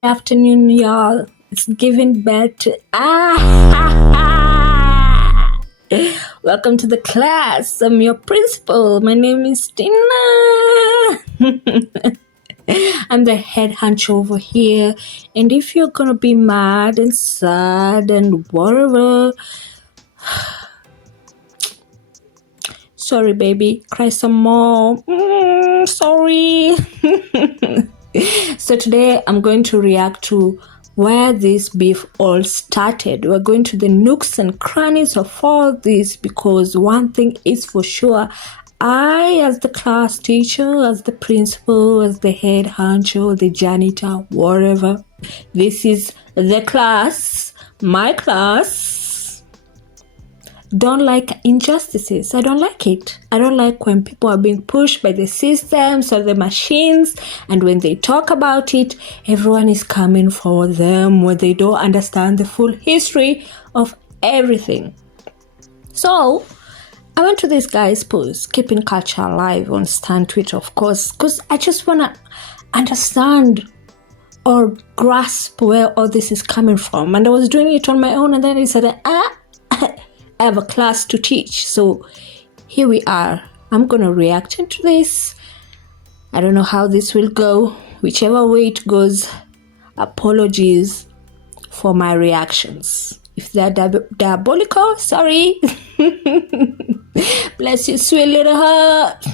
Afternoon, y'all. It's giving back to Welcome to the class. I'm your principal. My name is Tina. I'm the head honcho over here. And if you're gonna be mad and sad and whatever, sorry, baby. Cry some more. Sorry. So today I'm going to react to where this beef all started. We're going to the nooks and crannies of all this because one thing is for sure. I, as the class teacher, as the principal, as the head honcho, the janitor, whatever, this is the class, my class. Don't like injustices. I don't like it. I don't like when people are being pushed by the systems or the machines, and when they talk about it, everyone is coming for them when they don't understand the full history of everything. So I went to this guy's post, Keeping Culture Alive, on Stan Twitter, of course, because I just want to understand or grasp where all this is coming from. And I was doing it on my own, and then he said, I have a class to teach. So here we are. I'm going to react into this. I don't know how this will go. Whichever way it goes, apologies for my reactions. If they're diabolical, sorry. Bless your sweet little heart.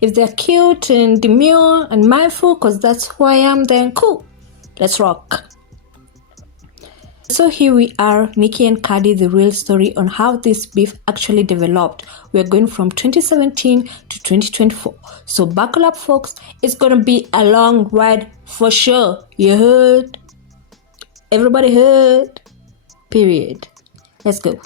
If they're cute and demure and mindful, because that's who I am, then cool. Let's rock. So here we are, Nicki and Cardi, the real story on how this beef actually developed. We're going from 2017 to 2024. So buckle up, folks. It's going to be a long ride for sure. You heard? Everybody heard? Period. Let's go.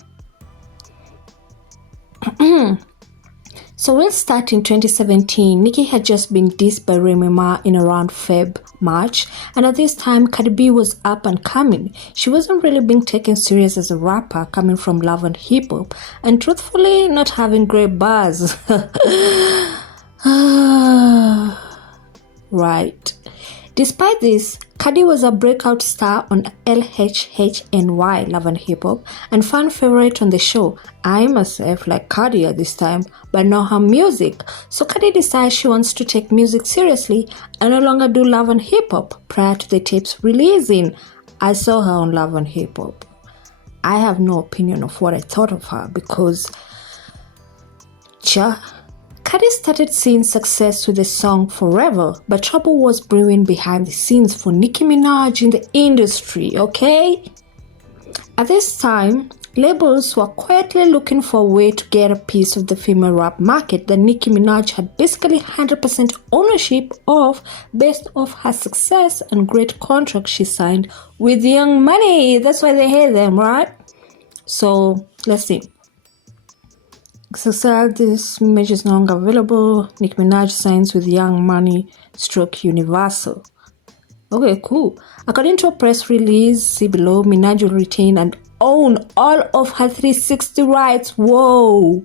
So we'll start in 2017. Nicki had just been dissed by Remy Ma in around March, and at this time Cardi B was up and coming. She wasn't really being taken serious as a rapper coming from love and hip hop, and truthfully not having great buzz. Right. Despite this, Cardi was a breakout star on LHHNY, Love and Hip Hop, and fan favorite on the show. I myself like Cardi at this time, but not her music. So Cardi decides she wants to take music seriously and no longer do Love and Hip Hop prior to the tapes releasing. I saw her on Love and Hip Hop. I have no opinion of what I thought of her because Cardi started seeing success with the song Forever, but trouble was brewing behind the scenes for Nicki Minaj in the industry, okay? At this time, labels were quietly looking for a way to get a piece of the female rap market that Nicki Minaj had basically 100% ownership of based off her success and great contracts she signed with Young Money. That's why they hate them, right? So, let's see. So this image is no longer available. Nicki Minaj signs with Young Money / Universal. Okay, cool. According to a press release, see below, Minaj will retain and own all of her 360 rights. Whoa.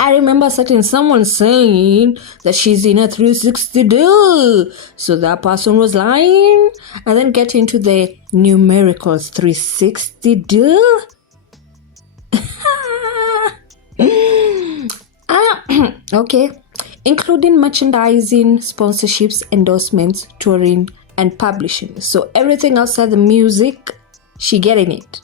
I remember someone saying that she's in a 360 deal. So that person was lying. And then get into the numericals 360 deal. Okay, including merchandising, sponsorships, endorsements, touring, and publishing. So everything outside the music, she getting it.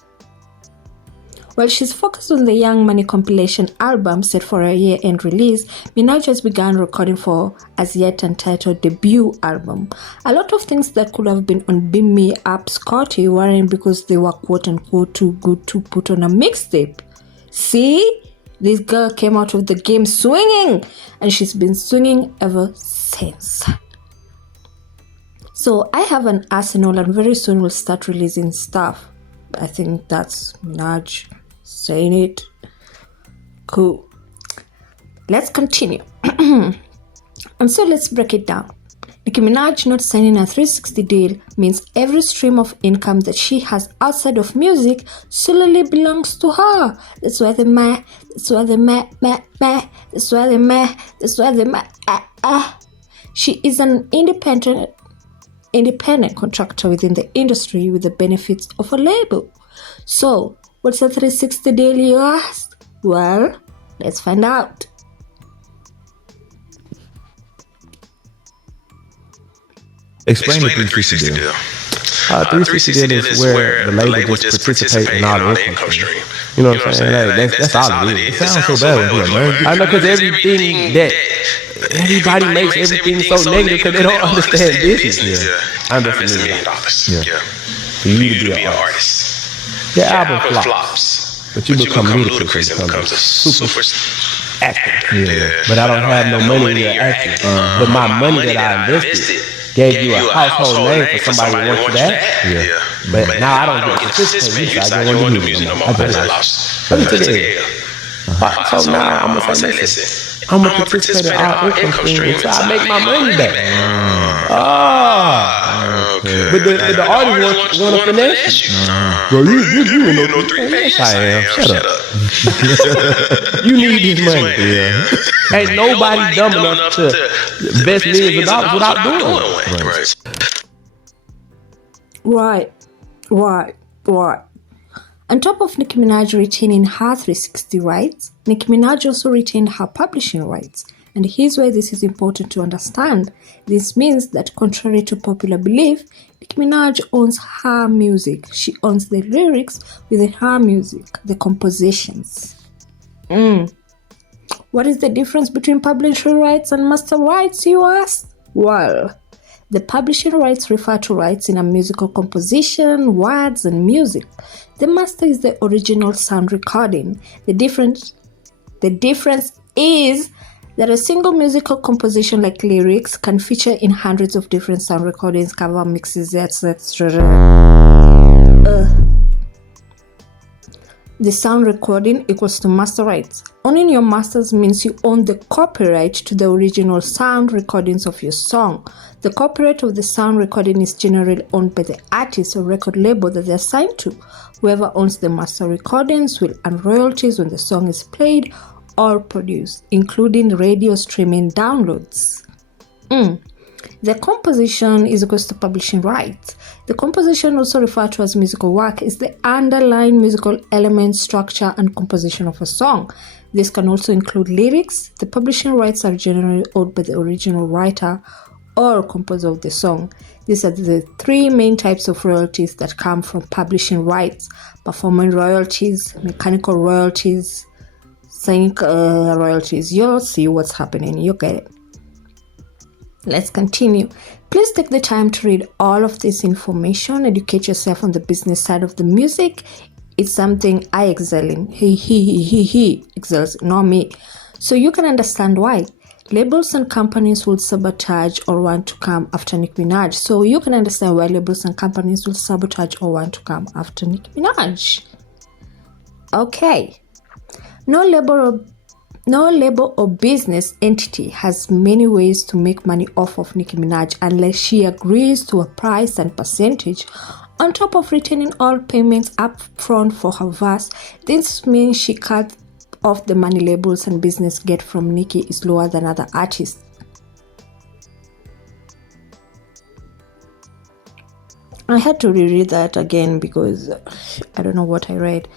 While she's focused on the Young Money compilation album set for a year-end release, Minaj has begun recording for as yet untitled debut album. A lot of things that could have been on Beam Me Up Scotty weren't because they were quote-unquote too good to put on a mixtape. See? This girl came out of the game swinging, and she's been swinging ever since. So I have an arsenal, and very soon we'll start releasing stuff. I think that's Minaj saying it. Cool. Let's continue. And so let's break it down. Nicki Minaj not signing a 360 deal means every stream of income that she has outside of music solely belongs to her. That's why the She is an independent contractor within the industry with the benefits of a label. So, what's a 360 deal, you ask? Well, let's find out. Explain the 360 deal. 360 deal is where the label just participate in all the income stream. You know what I'm saying? That's all it is. It sounds so bad when you learn. I know, because everything that everybody makes everything so negative because they don't understand business. Yeah. I'm just $1 million. Yeah. For you to be an artist. Your album flops. But you become ludicrous and becomes a super actor. Yeah. But I don't have no money in your acting. But my money that I invested gave you a household name for somebody who wants that. Yeah. But now I don't get participate. So I don't want to do music no more. I just lost. Let me take it. So now I'm gonna say, listen, I'm gonna participate in our income stream until I make my money back. Okay. But the artist want to finesse you. Bro, you ain't no 3 pages. I am. Shut up. You need this money. Yeah. Ain't nobody dumb enough to invest millions of dollars without doing it. Right. On top of Nicki Minaj retaining her 360 rights, Nicki Minaj also retained her publishing rights. And here's why this is important to understand. This means that contrary to popular belief, Nicki Minaj owns her music. She owns the lyrics with her music, the compositions. What is the difference between publishing rights and master rights, you ask? Well, the publishing rights refer to rights in a musical composition, words, and music. The master is the original sound recording. The difference is that a single musical composition like lyrics can feature in hundreds of different sound recordings, cover mixes, etc. The sound recording equals to master rights. Owning your masters means you own the copyright to the original sound recordings of your song. The copyright of the sound recording is generally owned by the artist or record label that they're signed to. Whoever owns the master recordings will earn royalties when the song is played or produced, including radio streaming downloads. The composition is equals to publishing rights. The composition, also referred to as musical work, is the underlying musical element, structure, and composition of a song. This can also include lyrics. The publishing rights are generally owned by the original writer or composer of the song. These are the 3 main types of royalties that come from publishing rights: performance royalties, mechanical royalties, sync royalties. You'll see what's happening. You get it. Let's continue. Please take the time to read all of this information. Educate yourself on the business side of the music. It's something I excel in. He excels, not me. So you can understand why. Labels and companies will sabotage or want to come after Nicki Minaj. So you can understand why labels and companies will sabotage or want to come after Nicki Minaj. Okay. No label or business entity has many ways to make money off of Nicki Minaj unless she agrees to a price and percentage. On top of retaining all payments up front for her verse, this means she cut off the money labels and business get from Nicki is lower than other artists. I had to reread that again because I don't know what I read.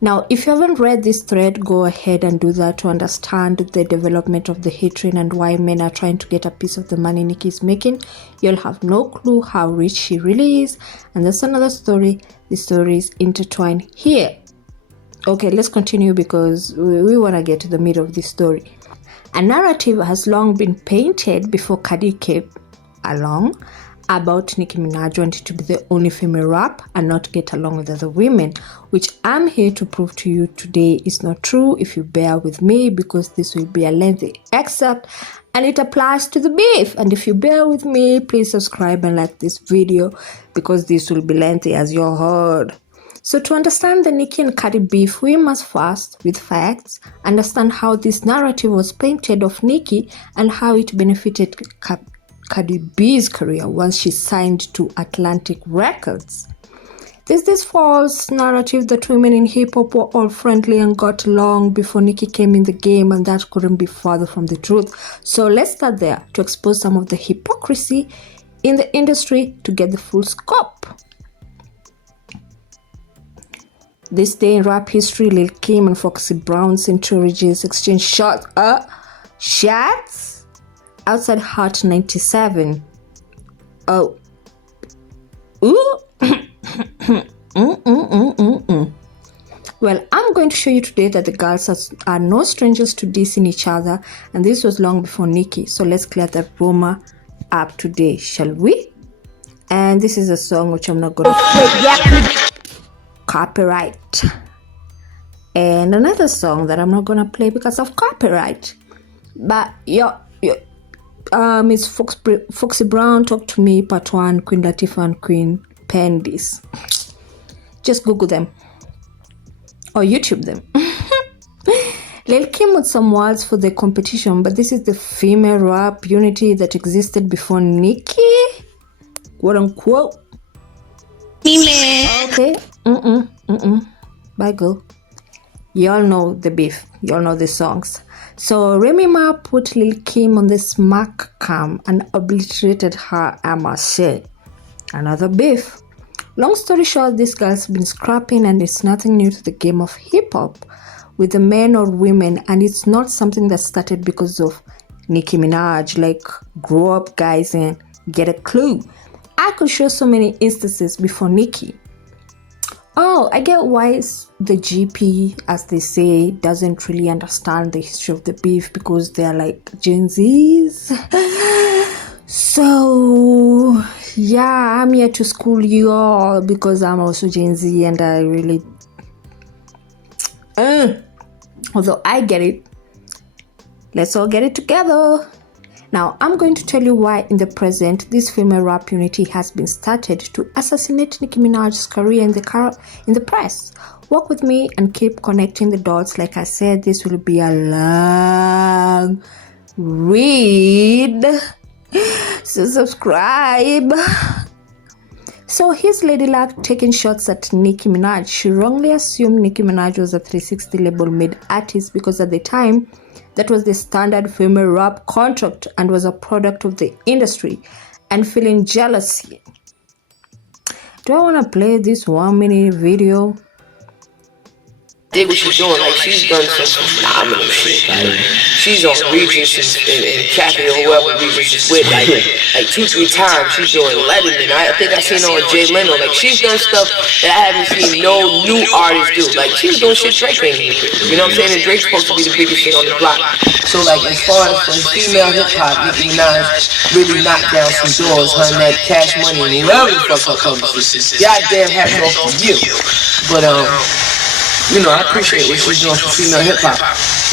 Now, if you haven't read this thread, go ahead and do that to understand the development of the hate train and why men are trying to get a piece of the money Nicki is making. You'll have no clue how rich she really is. And that's another story. The stories intertwine here. Okay, let's continue because we want to get to the middle of this story. A narrative has long been painted before Cardi came along about Nicki Minaj wanting to be the only female rap and not get along with other women, which I'm here to prove to you today is not true if you bear with me, because this will be a lengthy excerpt and it applies to the beef. And if you bear with me, please subscribe and like this video because this will be lengthy, as you heard. So to understand the Nicki and Cardi beef, we must first, with facts, understand how this narrative was painted of Nicki and how it benefited Cardi B's career once she signed to Atlantic Records. There's this false narrative that women in hip-hop were all friendly and got along before Nicki came in the game, and that couldn't be farther from the truth. So let's start there to expose some of the hypocrisy in the industry to get the full scope. This day in rap history, Lil Kim and Foxy Brown's entourages exchanged shots outside Hot 97. Oh. Ooh. Well, I'm going to show you today that the girls are no strangers to dissing each other, and this was long before Nicki. So let's clear that rumor up today, shall we? And this is a song which I'm not going to play. Copyright. And another song that I'm not going to play because of copyright. But Miss Foxy Brown, Talk to Me, Part 1, Queen Latifah and Queen Pendis. Just Google them or YouTube them. Lil Kim with some words for the competition, but this is the female rap unity that existed before Nicki, quote unquote. Female. Okay. Bye, girl. Y'all know the beef. Y'all know the songs. So Remy Ma put Lil Kim on the smack cam and obliterated her, I must say. Another beef. Long story short, this girl's been scrapping, and it's nothing new to the game of hip-hop with the men or women, and it's not something that started because of Nicki Minaj. Like, grow up, guys, and get a clue. I could show so many instances before Nicki. Oh, I get why the GP, as they say, doesn't really understand the history of the beef because they're like Gen Zs. So, yeah, I'm here to school you all because I'm also Gen Z and I really... although I get it, let's all get it together. Now, I'm going to tell you why in the present this female rap unity has been started to assassinate Nicki Minaj's career in the press. Walk with me and keep connecting the dots. Like I said, this will be a long read. So subscribe. So here's Lady Luck taking shots at Nicki Minaj. She wrongly assumed Nicki Minaj was a 360 label made artist because at the time that was the standard female rap contract and was a product of the industry, and feeling jealousy. Do I want to play this 1 minute video? Dig what she's doing, like she's done some phenomenal shit. Like she's on Regis and Kathy or whoever Regis is with, like 2-3 times. She's doing Letterman. I think I seen her on Jay Leno. Like she's done stuff that I haven't seen no new artists do. Like she was doing shit Drake ain't even do. You know what I'm saying? And Drake's supposed to be the biggest shit on the block. So like as far as for female hip hop, Nicki Minaj really knocked down some doors. Her and that Cash Money and whatever the fuck her comes to. Goddamn hats off to you. But you know, I appreciate what she's doing for female hip-hop,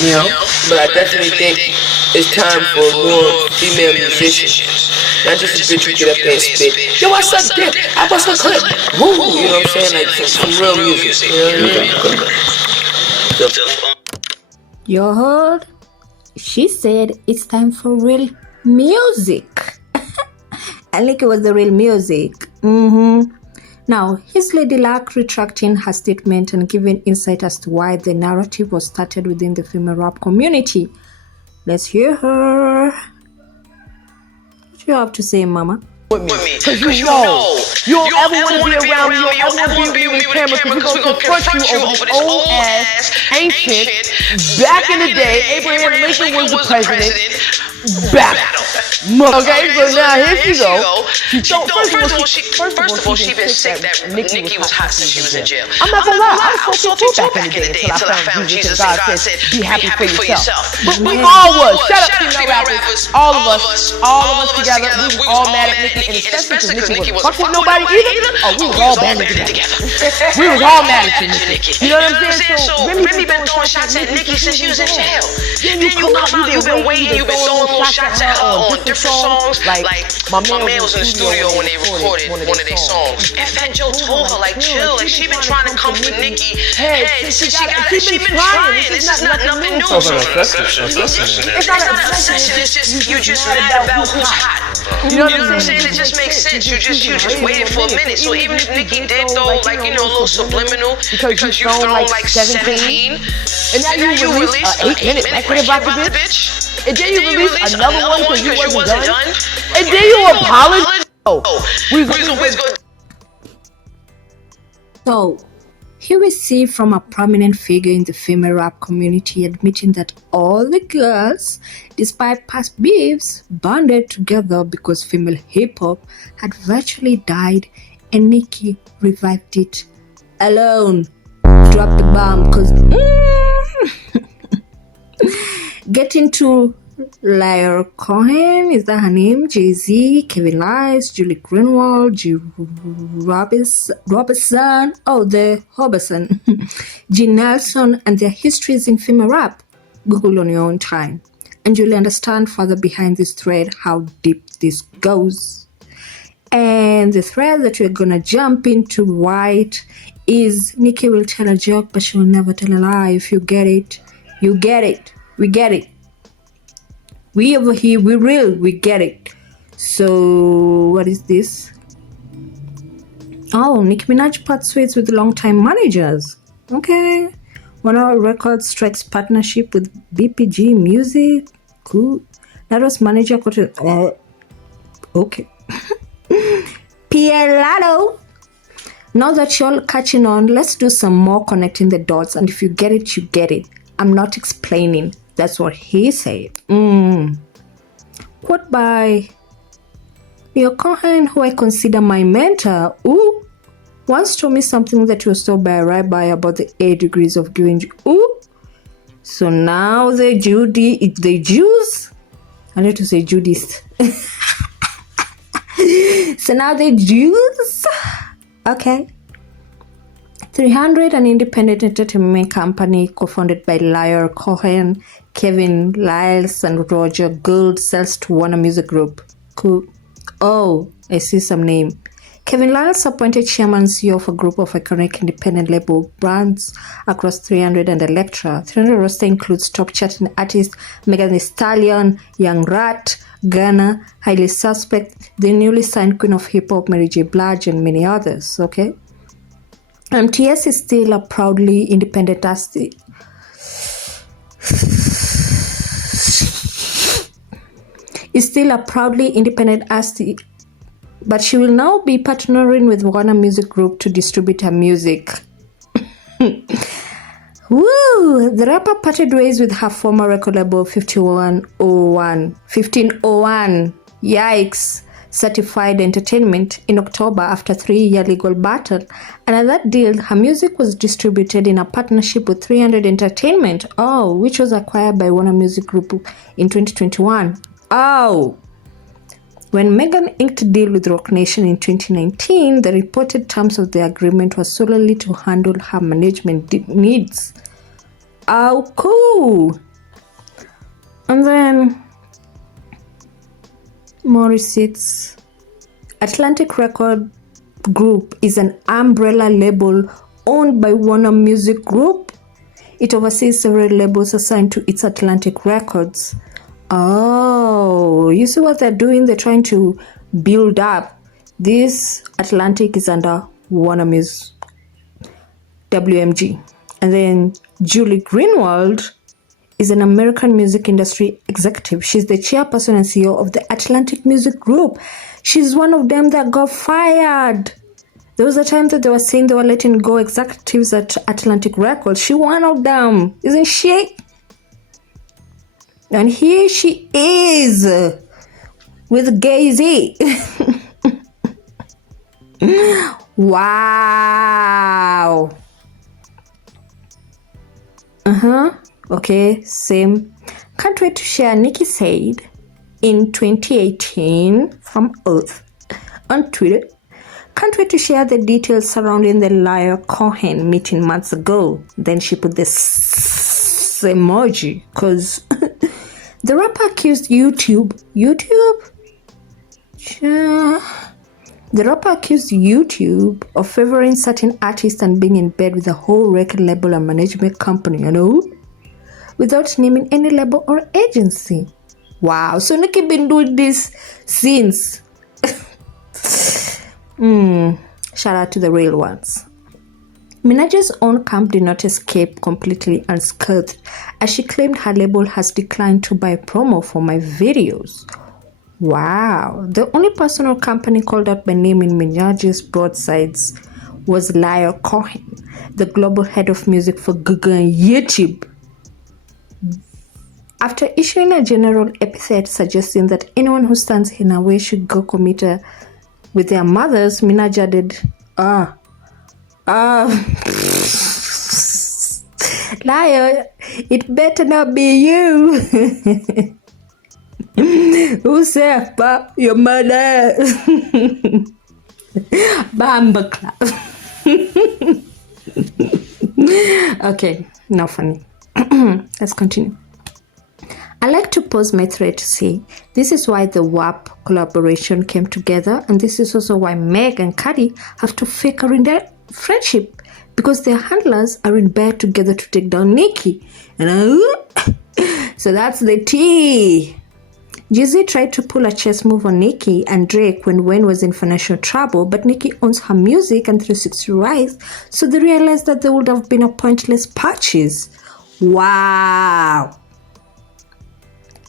you know? But I definitely think it's time for more female musicians. Not just a bitch who get up there and spit, yo, I suck dick, I bust a clip, woo, you know what I'm saying? Like, some real music, you know what I mean? You heard? She said it's time for real music. And like it was the real music. Now, here's Lady Luck retracting her statement and giving insight as to why the narrative was started within the female rap community. Let's hear her. What do you have to say, Mama? With me, cause you know you don't ever want to be around me, you don't ever want to be with me with the camera, cause we're gonna confront you over this old ass, ancient, back in the day, Abraham Lincoln was the president, battle. Okay, so now here she go. First of all, she been sick that Nicki was hot since she was in jail. I'm not gonna lie, I was so too back in the day until I found Jesus and God said, be happy for yourself. But we all was. Shut up, female rappers. All of us together. We was all mad at Nicki, and especially because Nicki wasn't fucking nobody either. Oh, we was all banding together. We was all mad at Nicki. You know what I'm saying? So Remy been throwing shots at Nicki since she was in jail. Then you come out, you've been waiting, you've been throwing little shots at her on different songs. Like my man was in the studio when they recorded one of their songs. And Fat Joe told her, like, chill. Like, she been trying to come for Nicki. Hey, she been trying. This is not nothing new. It's not an obsession. It's just you just mad about who's hot. You know what I'm saying? It just makes sense. You just waited for a minute. So even if Nicki did throw like a little subliminal because you've thrown like 17, and now you release an 8-minute record about the bitch. And then you release another one because you wasn't done. And then you apologize. So, here we see from a prominent figure in the female rap community admitting that all the girls, despite past beefs, banded together because female hip-hop had virtually died and Nicki revived it alone. Drop the bomb because... Get into Lyra Cohen, is that her name? Jay-Z, Kevin Lyles, Julie Greenwald, G. Robertson, the Robertson, G. Nelson, and their histories in female rap. Google on your own time, and you'll understand further behind this thread how deep this goes. And the thread that we're gonna jump into right is Nicki will tell a joke, but she will never tell a lie. If you get it, you get it. We get it. We over here, we real, we get it. So, what is this? Oh, Nicki Minaj parts ways with longtime managers. Okay. Warner Records strikes partnership with BPG Music. Cool. That was manager. Okay. Pielato. Now that you're all catching on, let's do some more connecting the dots. And if you get it, you get it. I'm not explaining. That's what he said. Quote by Leo Cohen, who I consider my mentor, once told me something that was told by a rabbi about the 8 degrees of giving. So now the Jews, I need to say Judists. So now the Jews, okay. 300, an independent entertainment company co-founded by Lyra Cohen, Kevin Lyles, and Roger Gould, sells to Warner Music Group. Cool. Oh, I see some name. Kevin Lyles appointed chairman and CEO of a group of iconic independent label brands across 300 and Elektra. 300 roster includes top charting artists Megan Thee Stallion, Young Rat, Ghana, Highly Suspect, the newly signed Queen of Hip Hop Mary J. Blige, and many others. Okay. TS is still a proudly independent artist. But she will now be partnering with Warner Music Group to distribute her music. Woo! The rapper parted ways with her former record label 1501. Yikes! Certified Entertainment in October after a 3-year legal battle. And at that deal, her music was distributed in a partnership with 300 Entertainment, which was acquired by Warner Music Group in 2021. When Megan inked a deal with Roc Nation in 2019, the reported terms of the agreement was solely to handle her management needs. Cool! And then more receipts. Atlantic Record Group is an umbrella label owned by Warner Music Group. It oversees several labels assigned to its Atlantic Records. You see what they're doing? They're trying to build up. This Atlantic is under Warner Music, WMG. And then Julie Greenwald is an American music industry executive. She's the chairperson and CEO of the Atlantic Music Group. She's one of them that got fired. There was a time that they were saying they were letting go executives at Atlantic Records. She's one of them, isn't she? And here she is with Gay-Z. Wow. Okay, same. Can't wait to share, Nicki said in 2018 from Earth on Twitter. Can't wait to share the details surrounding the Lyra Cohen meeting months ago. Then she put this emoji because the rapper accused The rapper accused YouTube of favoring certain artists and being in bed with the whole record label and management company, without naming any label or agency. Wow. So Nicki been doing this since. Shout out to the real ones. Minaj's own camp did not escape completely unscathed, as she claimed her label has declined to buy promo for my videos. Wow. The only person or company called out by name in Minaj's broadsides was Lyle Cohen, the global head of music for Google and YouTube. After issuing a general epithet suggesting that anyone who stands in her way should go commit with their mothers, Minaj added, Liar, it better not be you. Who said about your mother? Bamba clap. Okay, not funny. Let's continue. I like to pose my thread to say, this is why the WAP collaboration came together, and this is also why Meg and Cardi have to fake in their friendship, because their handlers are in bed together to take down Nicki. So that's the tea. Jay-Z tried to pull a chess move on Nicki and Drake when Wayne was in financial trouble, but Nicki owns her music and 360 Rise, so they realized that they would have been a pointless purchase. Wow.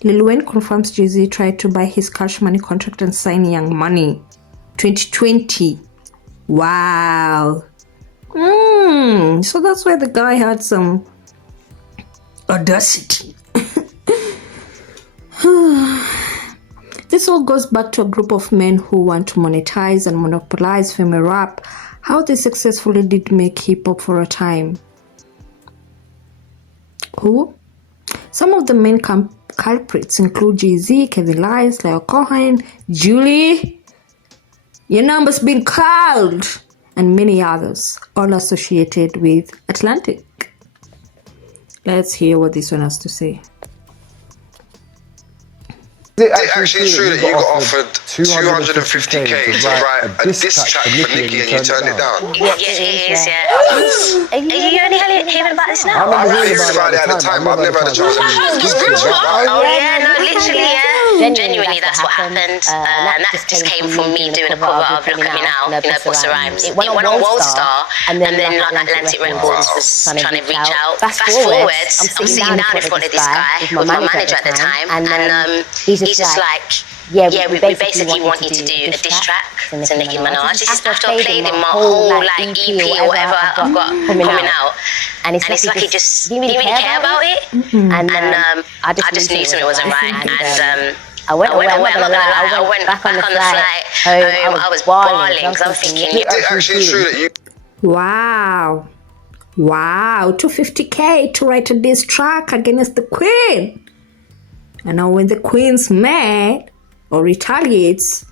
Lil Wayne confirms Jay-Z tried to buy his Cash Money contract and sign Young Money 2020. Wow. So that's why the guy had some audacity. This all goes back to a group of men who want to monetize and monopolize female rap, how they successfully did make hip-hop for a time. Who? Some of the main culprits include Jay-Z, Kevin Lyons, Lyle Cohen, Julie, your number's been called, and many others, all associated with Atlantic. Let's hear what this one has to say. Is it actually true that you got offered 250k to write a diss track for Nicki and you turned it down? Yeah, it is, yeah. Are you only hearing about this now? I heard about it at the time, but I've never had a chance to Oh yeah, no, literally, yeah. Genuinely, that's what happened. And that just came from me doing a cover of Look At Me Now, Busta Rhymes. It went on World Star, and then Atlantic Records was trying to reach out. Fast forwards, I'm sitting down in front of this guy with my manager at the time, and he's just like, yeah, we basically want you to do a diss track to Nicki Minaj. This is after I played in my whole like EP or whatever I've got coming out. And it's like he just didn't really care about it. And I just knew something wasn't right. And I went back on the flight home. I was bawling because I'm thinking, is it actually true that you... Wow, 250k to write a diss track against the Queen. And now when the Queen's mad or retaliates,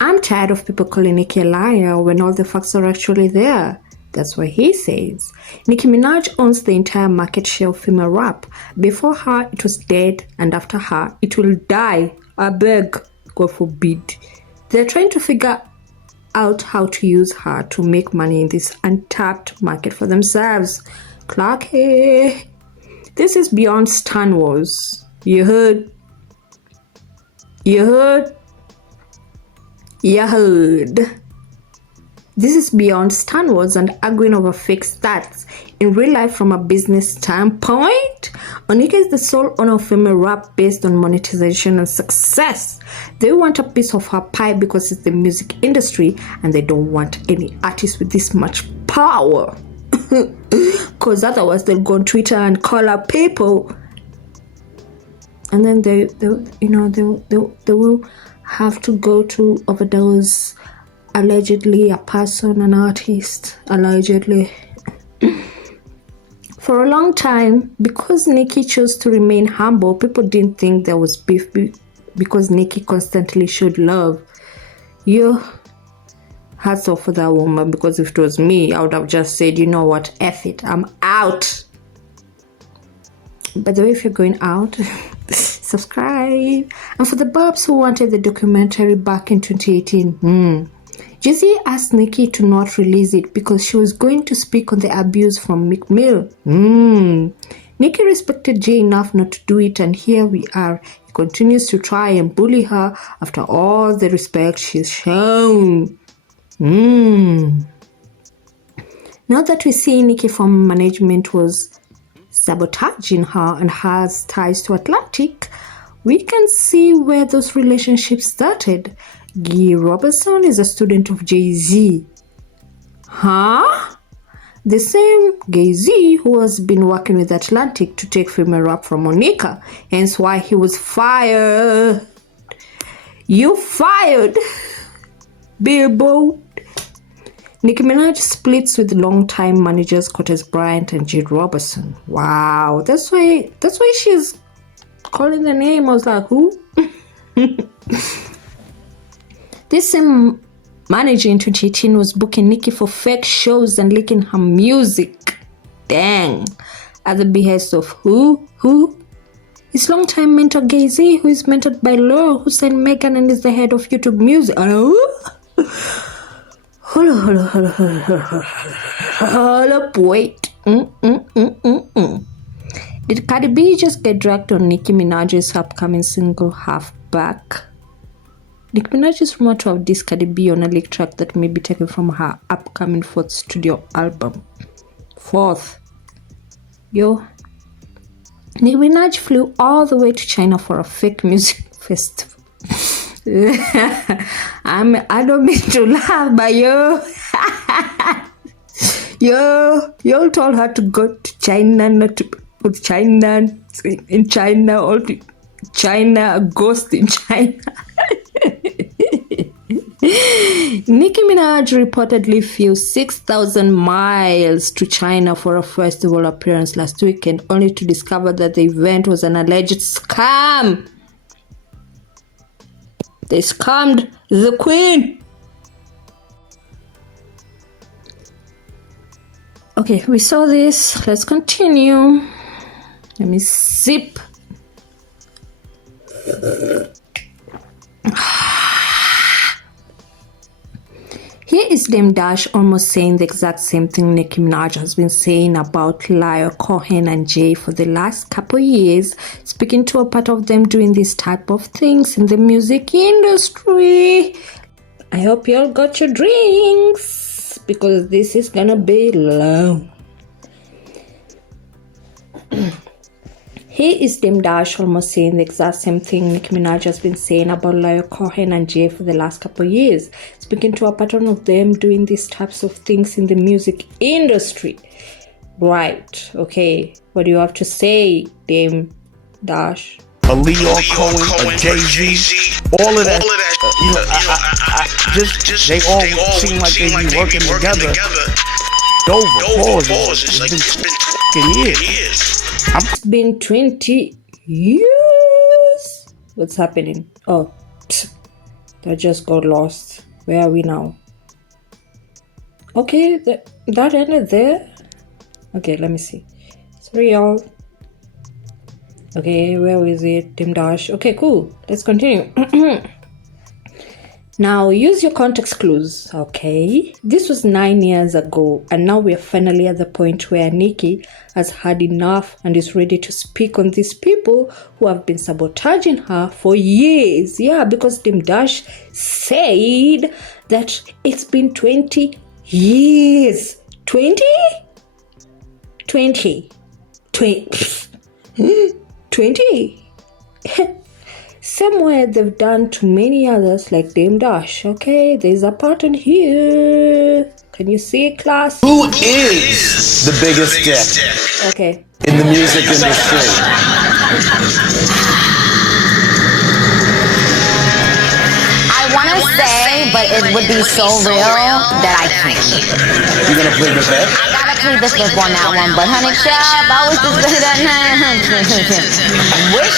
I'm tired of people calling Nicki a liar when all the facts are actually there. That's what he says. Nicki Minaj owns the entire market share of female rap. Before her, it was dead, and after her, it will die. I beg, God forbid. They're trying to figure out how to use her to make money in this untapped market for themselves. Clarky. This is beyond Stan Wars. You heard? This is beyond Stan Wars and arguing over fake stats. In real life, from a business standpoint, Onika is the sole owner of female rap based on monetization and success. They want a piece of her pie because it's the music industry, and they don't want any artist with this much power. Because otherwise they'll go on Twitter and call up people, and then they will have to go to overdose allegedly a person, an artist, allegedly. For a long time, because Nicki chose to remain humble, people didn't think there was beef because Nicki constantly showed love. Hats off for that woman, because if it was me, I would have just said, you know what, F it, I'm out. By the way, if you're going out, subscribe. And for the babs who wanted the documentary back in 2018, Jay-Z asked Nicki to not release it because she was going to speak on the abuse from Meek Mill. Nicki respected Jay enough not to do it, and here we are. He continues to try and bully her after all the respect she's shown. Now that we see Nicki from management was sabotaging her and has ties to Atlantic, we can see where those relationships started. Guy Robertson is a student of Jay-Z. Huh? The same Jay-Z who has been working with Atlantic to take female rap from Monica, hence why he was fired. You fired, Billboard. Nicki Minaj splits with longtime managers Curtis Bryant and Jade Robertson. Wow, that's why she's calling the name. I was like, who? This same manager in 2018 was booking Nicki for fake shows and leaking her music. Dang. At the behest of who? His longtime mentor Jay-Z, who is mentored by Laura, who signed Megan and is the head of YouTube Music. Hold up, wait. Did Cardi B just get dragged on Nicki Minaj's upcoming single Halfback? Nicki Minaj is rumored to have dissed Cardi B on a leaked track that may be taken from her upcoming 4th studio album. 4th. Yo. Nicki Minaj flew all the way to China for a fake music festival. I don't mean to laugh, but you told her to go to China, not to put China in China, or to China, a ghost in China. Nicki Minaj reportedly flew 6,000 miles to China for a festival appearance last weekend, only to discover that the event was an alleged scam. They scammed the queen. Okay, we saw this. Let's continue. Let me sip. Here is Dame Dash almost saying the exact same thing Nicki Minaj has been saying about Lyle Cohen and Jay for the last couple years, speaking to a part of them doing this type of things in the music industry. I hope you all got your drinks, because this is gonna be long. Here is Dame Dash almost saying the exact same thing Nicki Minaj has been saying about Lyle Cohen and Jay for the last couple of years, speaking to a pattern of them doing these types of things in the music industry. Right, okay, what do you have to say, Dame Dash? A Leo Cohen, a Jay-Z, all of that, they all seem like they be working together. It's been years. It's been 20 years. What's happening? Oh, that just got lost. Where are we now? Okay, that ended there. Okay, let me see. Sorry, y'all. Okay, where is it? Dame Dash. Okay, cool. Let's continue. Now, use your context clues, okay? This was 9 years ago, and now we're finally at the point where Nicki has had enough and is ready to speak on these people who have been sabotaging her for years. Yeah, because Dame Dash said that it's been 20 years. 20? 20. 20? Same way they've done to many others like Dame Dash. Okay, there's a pattern here. Can you see it, class? Who is the biggest dick Okay. in the music industry? I want to say, but it would be so real that I can't. You gonna plead the fifth? I gotta plead the fifth on that one, but honey, child, I was just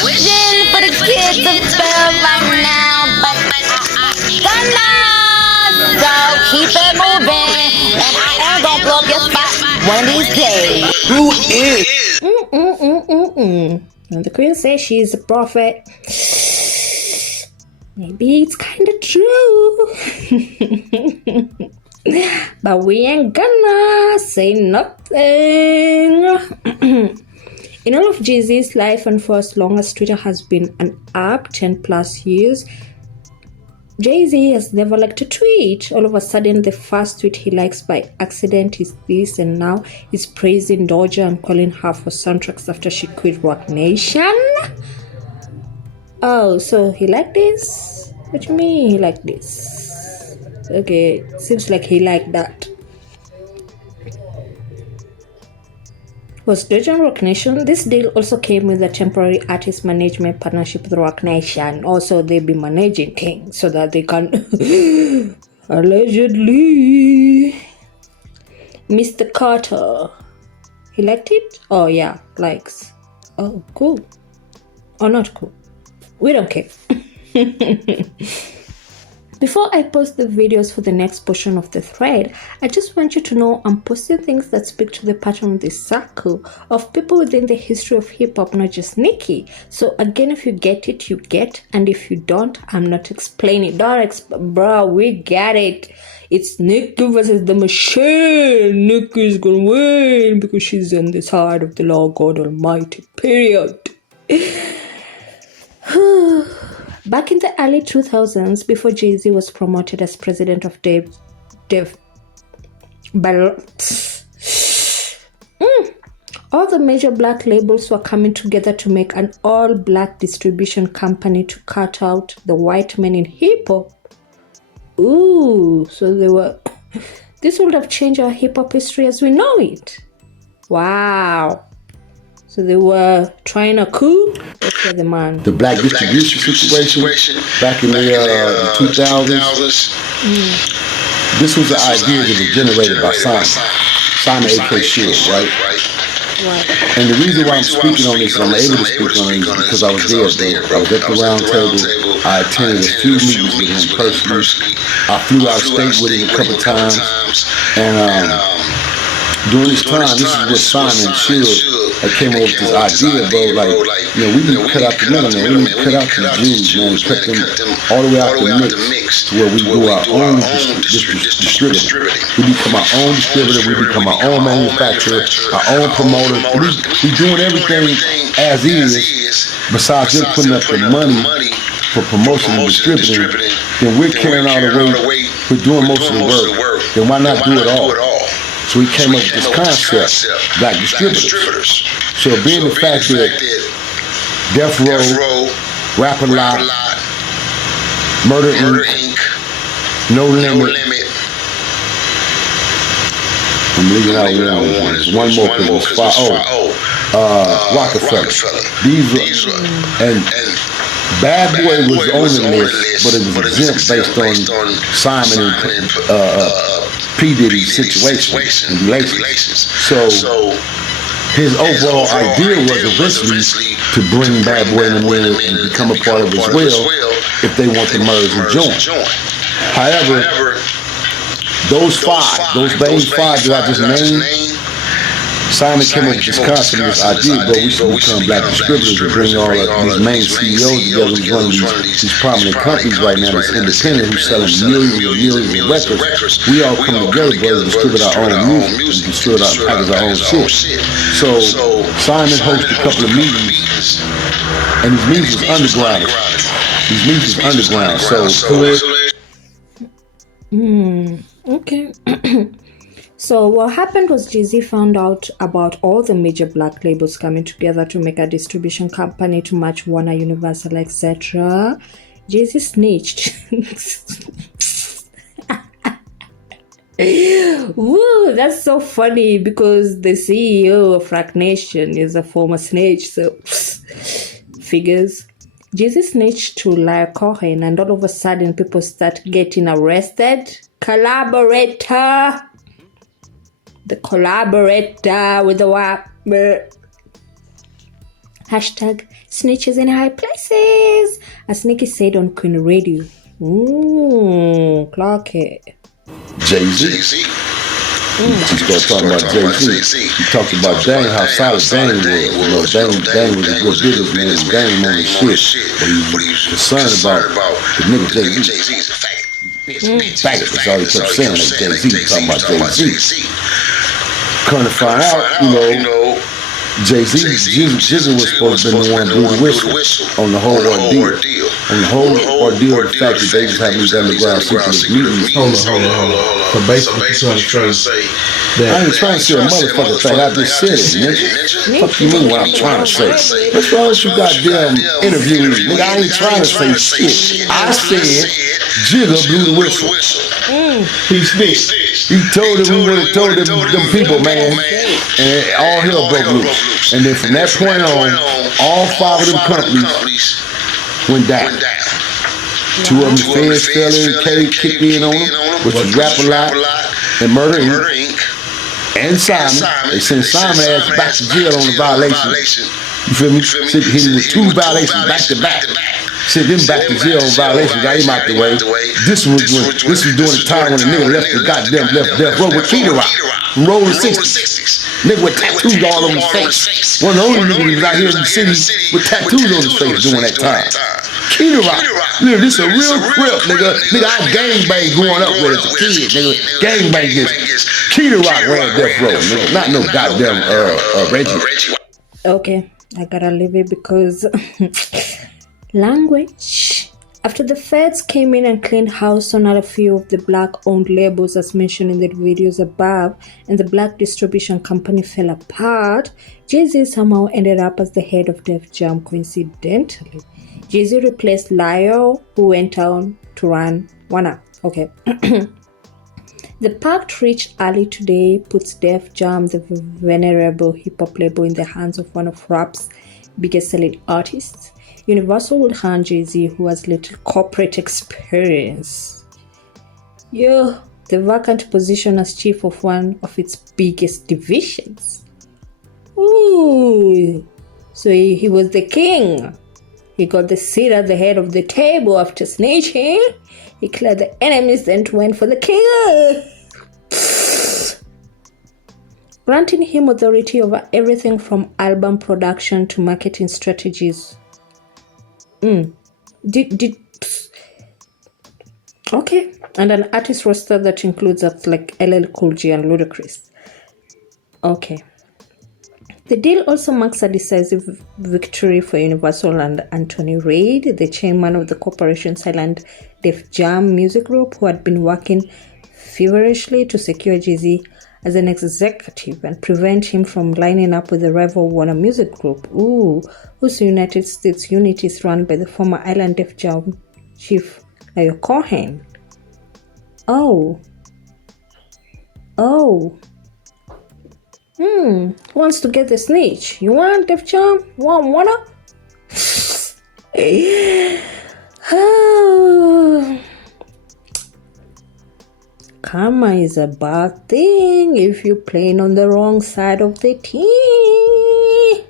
wishing for the kids to feel right now, but gonna so keep it moving, and I am gonna blow up your spot one of these days. Who is? And the queen says she's a prophet. Maybe it's kind of true. But we ain't gonna say nothing. In all of Jay-Z's life, and for as long as Twitter has been an app, 10 plus years, Jay-Z has never liked a tweet. All of a sudden, the first tweet he likes by accident is this, and now he's praising Doja and calling her for soundtracks after she quit Rock Nation. Oh, so he liked this? What do you mean he liked this? Okay, seems like he liked that. Was Doja on Rock Nation? This deal also came with a temporary artist management partnership with Rock Nation. Also, they'll be managing things so that they can allegedly. Mr. Carter. He liked it? Oh yeah, likes. Oh, cool. Or not cool. We don't care. Before I post the videos for the next portion of the thread, I just want you to know I'm posting things that speak to the pattern of this circle of people within the history of hip-hop, not just Nicki. So again, if you get it, you get, and if you don't, I'm not explaining. Bro, we get it. It's Nicki versus the machine. Nicki's gonna win because she's on the side of the Lord God Almighty, period. Back in the early 2000s, before Jay-Z was promoted as president of all the major black labels were coming together to make an all-black distribution company to cut out the white men in hip-hop. Ooh, so they were... This would have changed our hip-hop history as we know it. Wow. So they were trying a coup. What's the man? The black distribution situation back in the 2000s. This was the idea that was generated by Simon A.K. Shield, right? And the reason why I'm speaking on this, and I'm able to speak on it, is because I was there, though. I was at the round table. I attended a few meetings with him personally. I flew out of state with him a couple times. And during this time, this is what Simon and Shield came up with this idea, bro. Like, you know, we need to cut out the middle, man. We need to cut out the Jews, man. Cut them all the way out the mix to where we do our own distributor. We become our own distributor. We become our own manufacturer, our own promoter. We doing everything as is, besides just putting up the money for promotion and distributing. Then we're carrying all the weight. We're doing most of the work. Then why not do it all? So we came up with this concept, black distributors. So being the fact that Death Row, Rap a Lot, Murder Inc., No Limit, I'm leaving out one more thing. Rockefeller. These were, and Bad Boy was on the list, but it was exempt based on Simon and P. Diddy's situation and relations. So his overall idea was eventually to bring Bad Boy in and become a part of it as well if they want to merge and join. However, those main five that I just named, Simon came up with this concept, this idea, but we should become black distributors and bring all these main CEOs together who's running these prominent companies right now that's independent, who's selling millions and millions of records. We all come together, bro, to distribute our own music and distribute our own shit. So Simon hosted a couple of meetings, and these meetings was underground. Okay. So what happened was Jay-Z found out about all the major black labels coming together to make a distribution company to match Warner, Universal, etc. Jay-Z snitched. Woo, that's so funny because the CEO of Rock Nation is a former snitch, so figures. Jay-Z snitched to Lyle Cohen, and all of a sudden people start getting arrested. Collaborator. The collaborator with the WAP. Hashtag snitches in high places, as Nicki said on Queen Radio. Clock it. Jay-Z. Just talking about Jay-Z. He talked about Dane, how solid Dane was. You know, Dane was a good businessman. Dane on his shit. But he was concerned about the nigga Jay-Z. Faggot, that's all he kept saying. Like Jay-Z, talking about Jay-Z. Come to find out, you know, Jay-Z, Jizzy was supposed to be the one to blew the whistle on the whole ordeal. On the whole ordeal, the fact that they just have these underground secret meetings. Hold on. So basically, you're trying to say that. I ain't trying to say a motherfucking thing. I just said it, nigga. Fuck you mean what I'm trying to say? What's wrong with you goddamn interviewing me? Nigga, I ain't trying to say shit. I said Jigga blew the whistle. He snitched. He told him we would have told them people, man. And all hell broke loose. And then from that point on, all 5 of them companies went down. 2 of them, the feds fell in, K kicked in on them, which was Rap A Lot and Murder Inc. And Simon. They sent Simon ass back to jail on the violation. You feel me? Sent him with 2 violations back to back. Sent him back to jail on violation, got him out the way. This was during the time when the nigga left the goddamn left death row with Keita Rock from Roll the 60s. Nigga with tattoos all over his face. One of the only niggas was out here in the city with tattoos on his face during that time. Keita Rock. Nigga, this a real crip, nigga. Nigga, I gangbang growing up with as a kid, nigga. Gangbangers. Keita Rock ran death row, nigga. Not no goddamn Reggie. Okay, I gotta leave it because language. After the feds came in and cleaned house on a few of the black-owned labels as mentioned in the videos above, and the black distribution company fell apart, Jay-Z somehow ended up as the head of Def Jam coincidentally. Jay-Z replaced Lyle, who went on to run Warner. Okay. The packed rich alley today puts Def Jam, the venerable hip-hop label, in the hands of one of rap's biggest selling artists. Universal would hand Jay-Z, who has little corporate experience, the vacant position as chief of one of its biggest divisions. Ooh, so he was the king. He got the seat at the head of the table after snitching. He cleared the enemies, then went for the king. Granting him authority over everything from album production to marketing strategies. Okay, and an artist roster that includes acts like LL Cool J and Ludacris. Okay. The deal also marks a decisive victory for Universal and Anthony Reid, the chairman of the corporation's silent Def Jam music group, who had been working feverishly to secure Jay-Z as an executive and prevent him from lining up with the rival Warner Music Group, whose United States unit is run by the former Island Def Jam chief Lyle Cohen. Who wants to get the snitch? You want Def Jam? Wanna? Karma is a bad thing if you're playing on the wrong side of the team.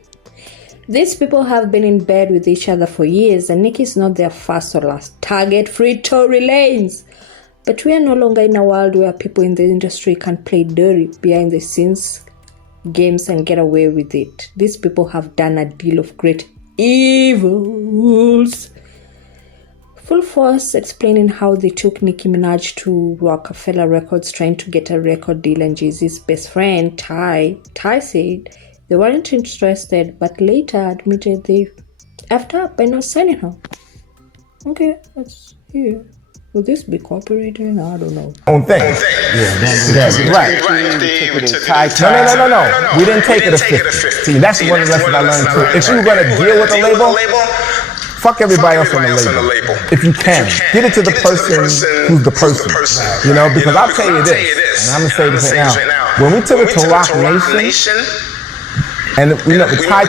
These people have been in bed with each other for years, and Nicki is not their first or last target. Free Tory Lanez. But we are no longer in a world where people in the industry can play dirty behind the scenes games and get away with it. These people have done a deal of great evils. Full Force explaining how they took Nicki Minaj to Rockefeller Records trying to get a record deal, and Jay-Z's best friend Ty said they weren't interested, but later admitted they effed up by not signing her. Okay, that's here. Will this be copyrighted? I don't know. Own thing. Yeah, right. No. We didn't take it a 50. See, that's one of the lessons I learned too. If you're going to deal with a label, fuck everybody else on the label. If you can, get it to the person who's the person. You know, because I'll tell you this, and I'm going to say this right now. When we took it to Rock Nation, and we met with Ty.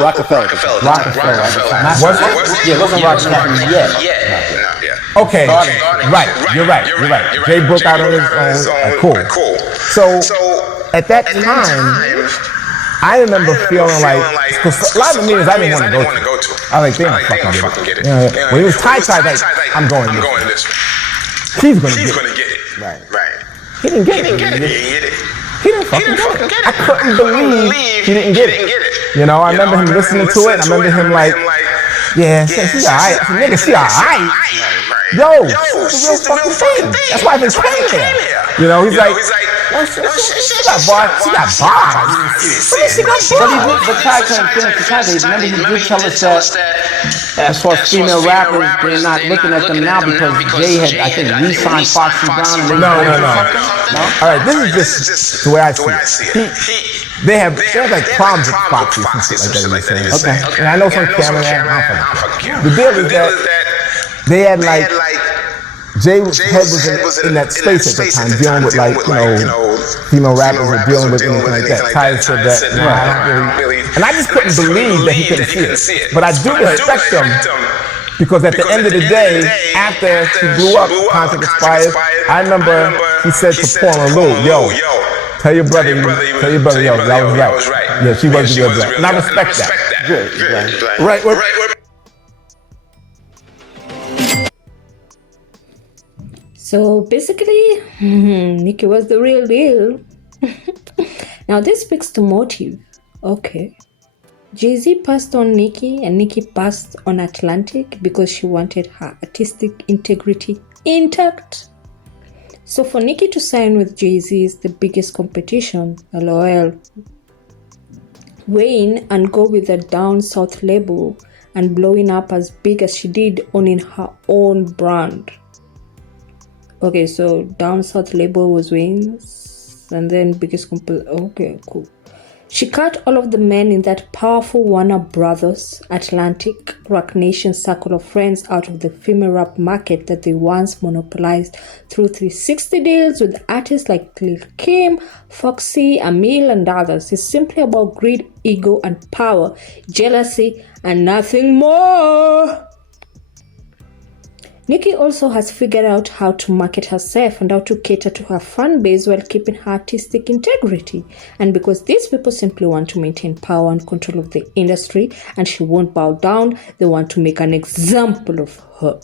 Rockefeller. Was it? Yeah, it wasn't Rockefeller yet. Okay, right. You're right. Jay broke out on his own. Cool. So at that time, I remember feeling like, because a lot of the meetings I didn't want to go to. I was like, they don't fucking get it. When it was Ty, like, I'm going to this. He's going to get it. Right. He didn't get it. He didn't fucking get it. I couldn't believe he didn't get it. You know, I remember him listening to it. I remember him like, Yeah, she alright. Nigga, she alright. Yo, she's the real fucking thing. That's why I've been training there. You know, he's like, she got bars. She got bars. But Ty couldn't finish the Ty. Remember, he did tell us that as far as female rappers, they're not looking at them now because Jay had, I think, re-signed Foxy Brown. No. All right, this is just the way I see it. They have like problems with Foxy and shit like that. Okay. And I know from camera, the deal is that they had like Jay's head was in that space at the time, dealing with like, you know, female rappers or dealing with anything like that. Ty said that, I don't really, and I just couldn't believe that he couldn't see it. But I do respect him because at the end of the day, after she blew up, Contact Expired, I remember he said to Paul and Lou, yo, tell your brother, yo, that was right. Yeah, she was the black. And I respect that. Good. Right. So basically, Nicki was the real deal. Now this speaks to motive. Okay. Jay-Z passed on Nicki and Nicki passed on Atlantic because she wanted her artistic integrity intact. So for Nicki to sign with Jay-Z is the biggest competition, LOL. Weighing and go with a down south label and blowing up as big as she did, owning her own brand. Okay, so down south label was Wayne's and then biggest okay, cool. She cut all of the men in that powerful Warner Brothers, Atlantic, Rock Nation circle of friends out of the female rap market that they once monopolized through 360 deals with artists like Lil Kim, Foxy, Amil, and others. It's simply about greed, ego, and power, jealousy, and nothing more. Nicki also has figured out how to market herself and how to cater to her fan base while keeping her artistic integrity. And because these people simply want to maintain power and control of the industry and she won't bow down, they want to make an example of her.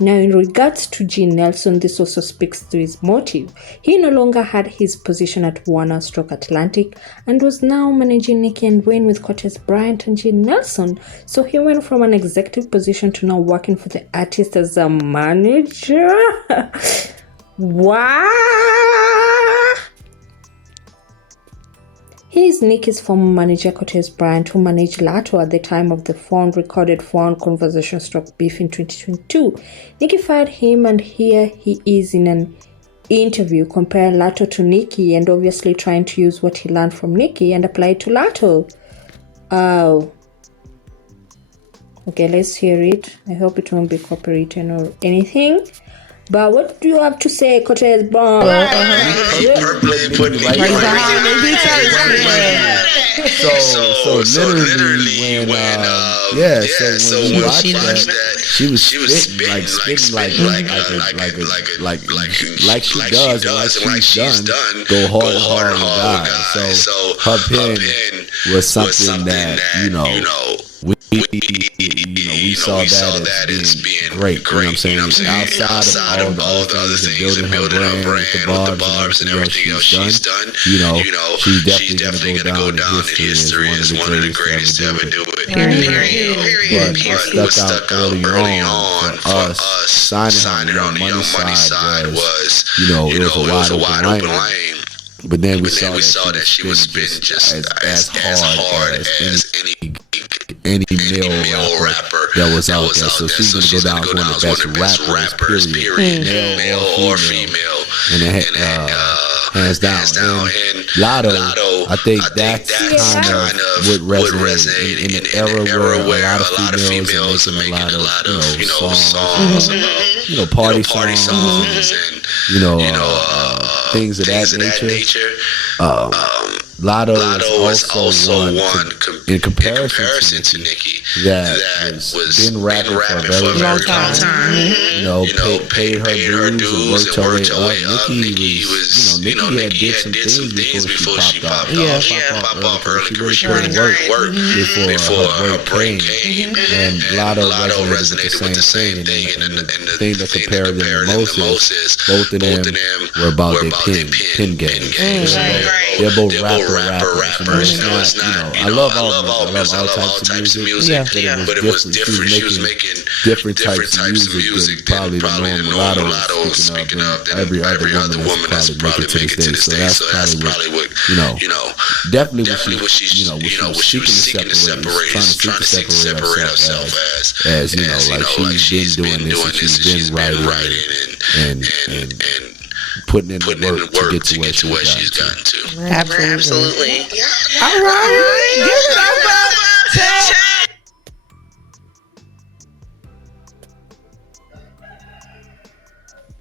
Now, in regards to G. Nelson, this also speaks to his motive. He no longer had his position at Warner / Atlantic and was now managing Nicki and Wayne with Curtis Bryant and G. Nelson. So he went from an executive position to now working for the artist as a manager. What? He is Nicki's former manager, Curtis Bryant, who managed Lato at the time of the recorded phone conversation beef in 2022. Nicki fired him, and here he is in an interview comparing Lato to Nicki and obviously trying to use what he learned from Nicki and apply it to Lato. Oh. Okay, let's hear it. I hope it won't be copyrighted or anything. But what do you have to say, Curtis Bryant? So literally when we watched that, she was spitting like she does and she's done, go hard with God. So her pen was something that, we saw that as being great. You know what I'm saying? Outside of all the other things and building her brand with the barbs and everything else she's done, she's definitely gonna go down in history as one of the greatest to ever do it. But what stuck out early on for us signing her on the Young Money side was, it was a wide open lane. But then we saw that she was spitting just as hard as any male rapper that was out there. So she's gonna go down as one of the best rappers, period. Male or female. And hands down. And Lotto, I think that's kind of what resonated in an era where a lot of females are making a lot of songs, party songs, and things of that nature. Lotto is also one in comparison to Nicki that was been rapping for a very long time. Paid her dues and worked her way up. Nicki had did some things before she popped off. She had popped off early career. She really did work before her break came. And Lotto resonated with the same thing. And the thing that compared them the most is both of them were about their pen game. They're both rappers. rapper. It's not, I love all types of music. Yeah, but it was different. She was making different types of music than probably the norm mulatto speaking of than every other woman that's probably make it to this day. So that's probably what, definitely what she's seeking to separate, trying to separate herself as like she's been doing this and she's been writing and putting in the work to get to where she's gotten to. Absolutely. All right. Give it up, Ted.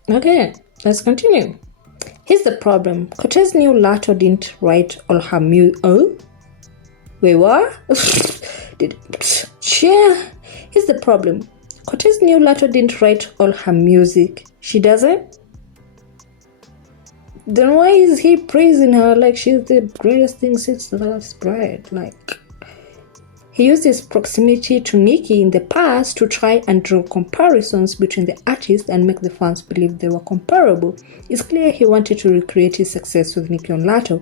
Okay, let's continue. Here's the problem. Cortez knew Lato didn't write all her music. Oh? Wait, what? Here's the problem. Cortez knew Lato didn't write all her music. She doesn't? Then why is he praising her like she's the greatest thing since the last bride? Like, he used his proximity to Nicki in the past to try and draw comparisons between the artists and make the fans believe they were comparable. It's clear he wanted to recreate his success with Nicki on Lato,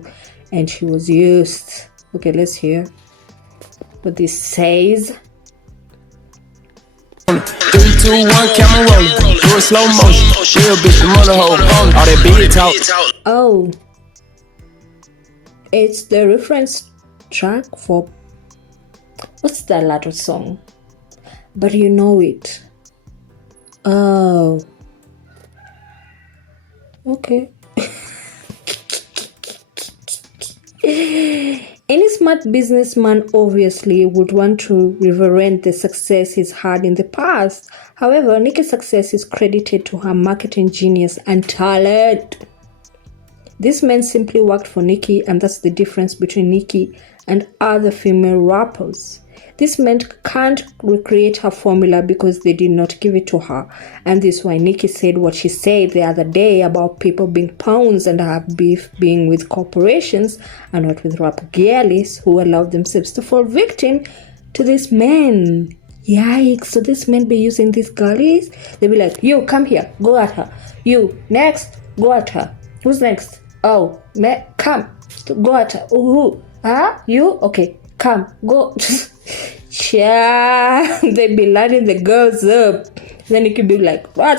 and he was used. Okay, let's hear what this says. 3, 2, 1, camera rolling. Do a slow motion. Real bitch, the mother hoe. All that big talk. Oh, it's the reference track for what's that Lato song? But you know it. Oh, okay. Any smart businessman obviously would want to reverence the success he's had in the past. However, Nicki's success is credited to her marketing genius and talent. This man simply worked for Nicki, and that's the difference between Nicki and other female rappers. This man can't recreate her formula because they did not give it to her. And this is why Nicki said what she said the other day about people being pawns and have beef being with corporations and not with rap girlies who allow themselves to fall victim to this man. Yikes. So this man be using these girlies? They be like, you come here, go at her. You next, go at her. Who's next? Oh, come, go at her. Ooh, you? Okay, come, go. Yeah, they be lighting the girls up. Then it could be like, I'm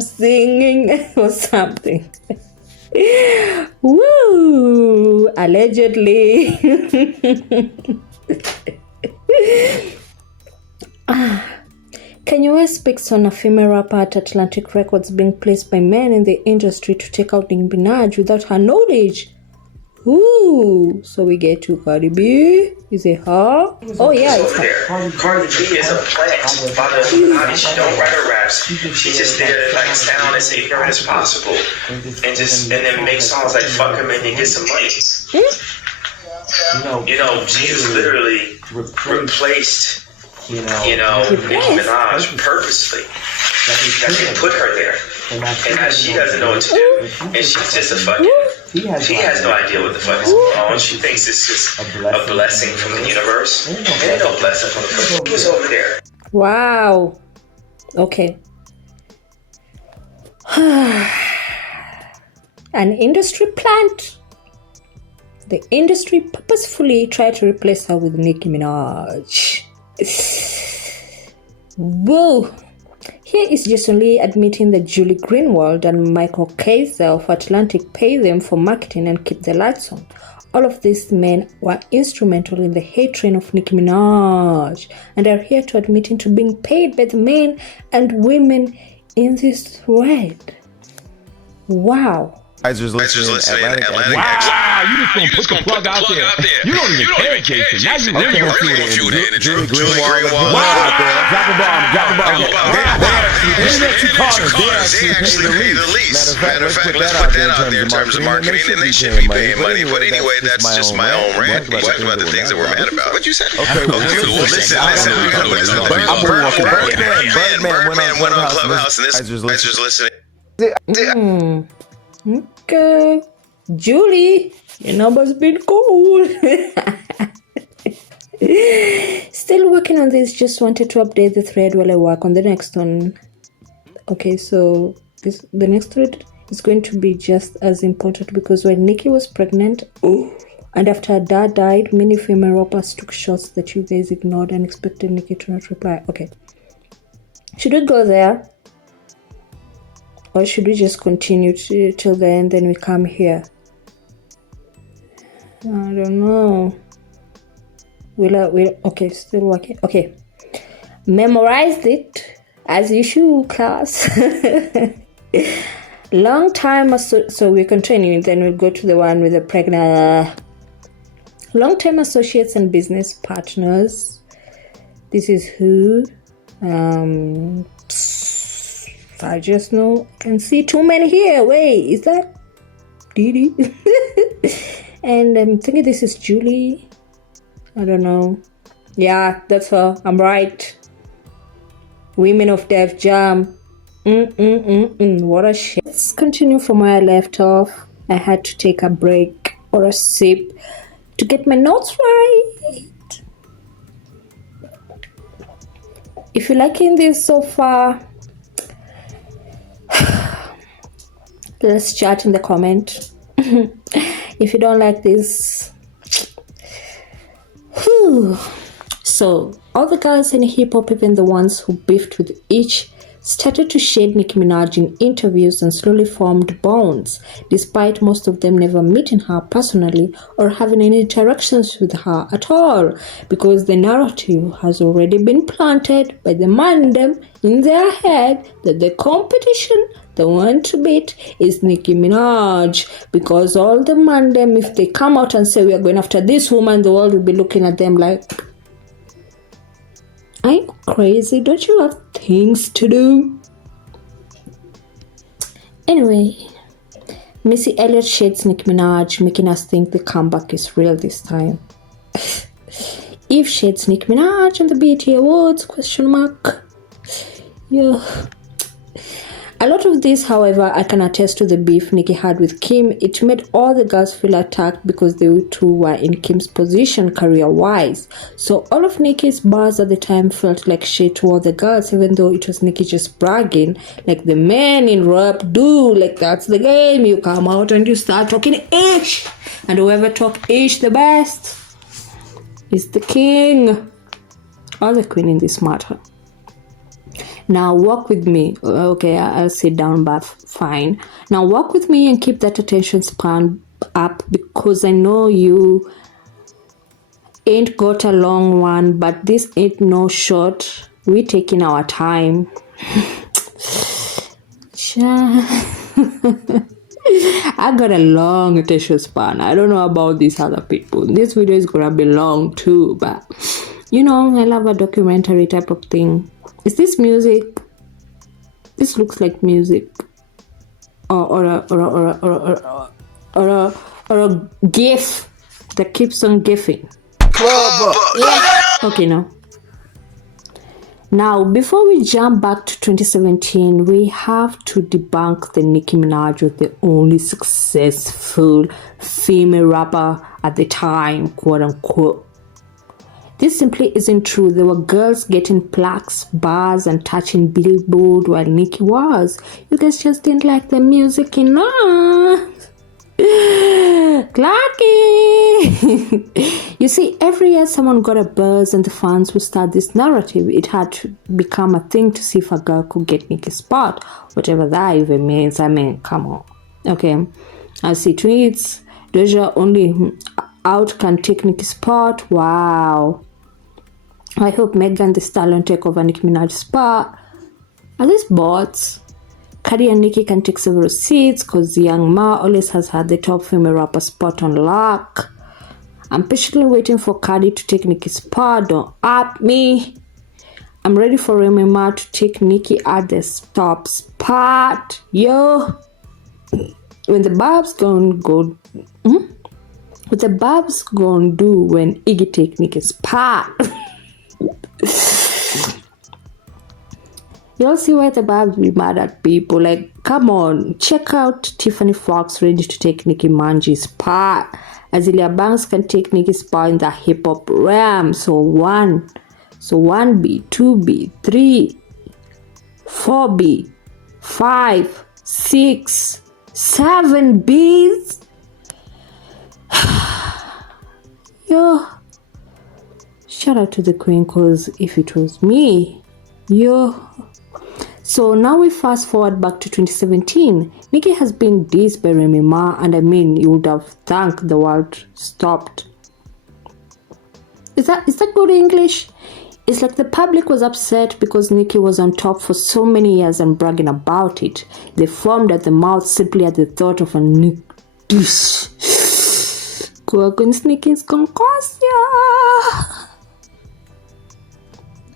singing or something. Woo! Allegedly. Kanye West speaks on a female rapper at Atlantic Records being placed by men in the industry to take out Nicki Minaj without her knowledge. Ooh, so we get to Cardi B. Is it her? Oh yeah, it's her. Cardi B is a plant. She don't write her raps. She's just there to like sound as ignorant as possible, and then make songs like "Fuck Him" and then get some money. She just literally replaced, Nicki Minaj purposely. That they put her there, and now she doesn't know what to do, and she's just a fucking. She has no idea what the fuck is going on. She thinks it's just a blessing from the universe. And ain't no blessing from the fuck. Who's over there? Wow. Okay. An industry plant. The industry purposefully tried to replace her with Nicki Minaj. Whoa. Here is Jason Lee admitting that Julie Greenwald and Michael Kaiser of Atlantic pay them for marketing and keep the lights on. All of these men were instrumental in the hate train of Nicki Minaj and are here to admitting to being paid by the men and women in this thread. Wow. Guys just listening. Atlantic. Wow, you just gonna put the plug out there. You don't even care, Jason. Now you really gonna feel it. Julie Greenwald. Wow. Drop a bomb. They actually pay the least. Matter of fact, let's put that out there in terms of marketing, and they should be paying money. But anyway, that's just my own rant. We talked about the things that we're mad about. What'd you say? Okay, listen. We gotta let some people. Birdman went on Clubhouse, and this guy's just listening. Okay. Julie, your number's been cool. Still working on this. Just wanted to update the thread while I work on the next one. Okay, so the next thread is going to be just as important, because when Nicki was pregnant, and after her dad died, many female rappers took shots that you guys ignored and expected Nicki to not reply. Okay. Should we go there? Or should we just continue till the end, then we come here? I don't know. Okay, still working. Okay. Memorized it, as you should, class. Long time, so we're continuing, then we'll go to the one with the pregnant. Long-time associates and business partners. This is who? I just know. I can see too many here. Wait, is that Didi? And I'm thinking this is Julie. I don't know. Yeah, that's her. I'm right. Women of Def Jam. What a shit. Let's continue from where I left off. I had to take a break or a sip to get my notes right. If you're liking this so far, let's chat in the comment. If you don't like this, so all the girls in hip-hop, even the ones who beefed with each, started to shade Nicki Minaj in interviews and slowly formed bonds, despite most of them never meeting her personally or having any interactions with her at all, because the narrative has already been planted by the mandem in their head that the competition, the one to beat, is Nicki Minaj, because all the mandem, if they come out and say we are going after this woman, the world will be looking at them like, are you crazy? Don't you have things to do? Anyway, Missy Elliott shades Nicki Minaj, making us think the comeback is real this time. Eve shades Nicki Minaj on the BET Awards, ? Yeah. A lot of this, however, I can attest to the beef Nicki had with Kim. It made all the girls feel attacked because they too were in Kim's position career-wise. So all of Nicki's bars at the time felt like shit to all the girls, even though it was Nicki just bragging, like the men in rap do. Like, that's the game. You come out and you start talking ish. And whoever talk ish the best is the king or the queen in this matter. Now walk with me. Okay, I'll sit down, but fine. Now walk with me and keep that attention span up, because I know you ain't got a long one, but this ain't no short. We taking our time. I got a long attention span. I don't know about these other people. This video is gonna be long too, but you know, I love a documentary type of thing. Is this music? This looks like music, or a gif that keeps on gifting. Yeah. Okay, no. Now, before we jump back to 2017, we have to debunk the Nicki Minaj was the only successful female rapper at the time, quote unquote. This simply isn't true. There were girls getting plaques, bars, and touching Billboard while Nicki was. You guys just didn't like the music enough. Clarky! You see, every year someone got a buzz and the fans would start this narrative. It had to become a thing to see if a girl could get Nicki's spot, whatever that even means. I mean, come on. Okay, I see tweets. Doja only out can take Nicki's spot. Wow. I hope Megan Thee Stallion take over Nicki Minaj's spot. Are these bots? Cardi and Nicki can take several seats because Young Ma always has had the top female rapper spot on lock. I'm patiently waiting for Cardi to take Nicki's spot. Don't at me. I'm ready for Remy Ma to take Nicki at the top spot. Yo. When the Babs gonna go... What the Babs gonna do when Iggy take Nicki's spot? You'll see why the Babs be mad at people. Like, come on, check out Tiffany Fox ready to take Nicki Minaj's spot. Azealia Banks can take Nicki's spot in the hip hop realm. So 1B, 2B, 3, 4B, 5, 6. 7 Bs. Yo, shout out to the queen, because if it was me, yo. So now we fast forward back to 2017. Nicki has been dissed by Remy Ma, and I mean, you would have thanked the world stopped. Is that good English? It's like the public was upset because Nicki was on top for so many years and bragging about it. They foamed at the mouth simply at the thought of a new dish. Go against Nicki's concourse, yeah.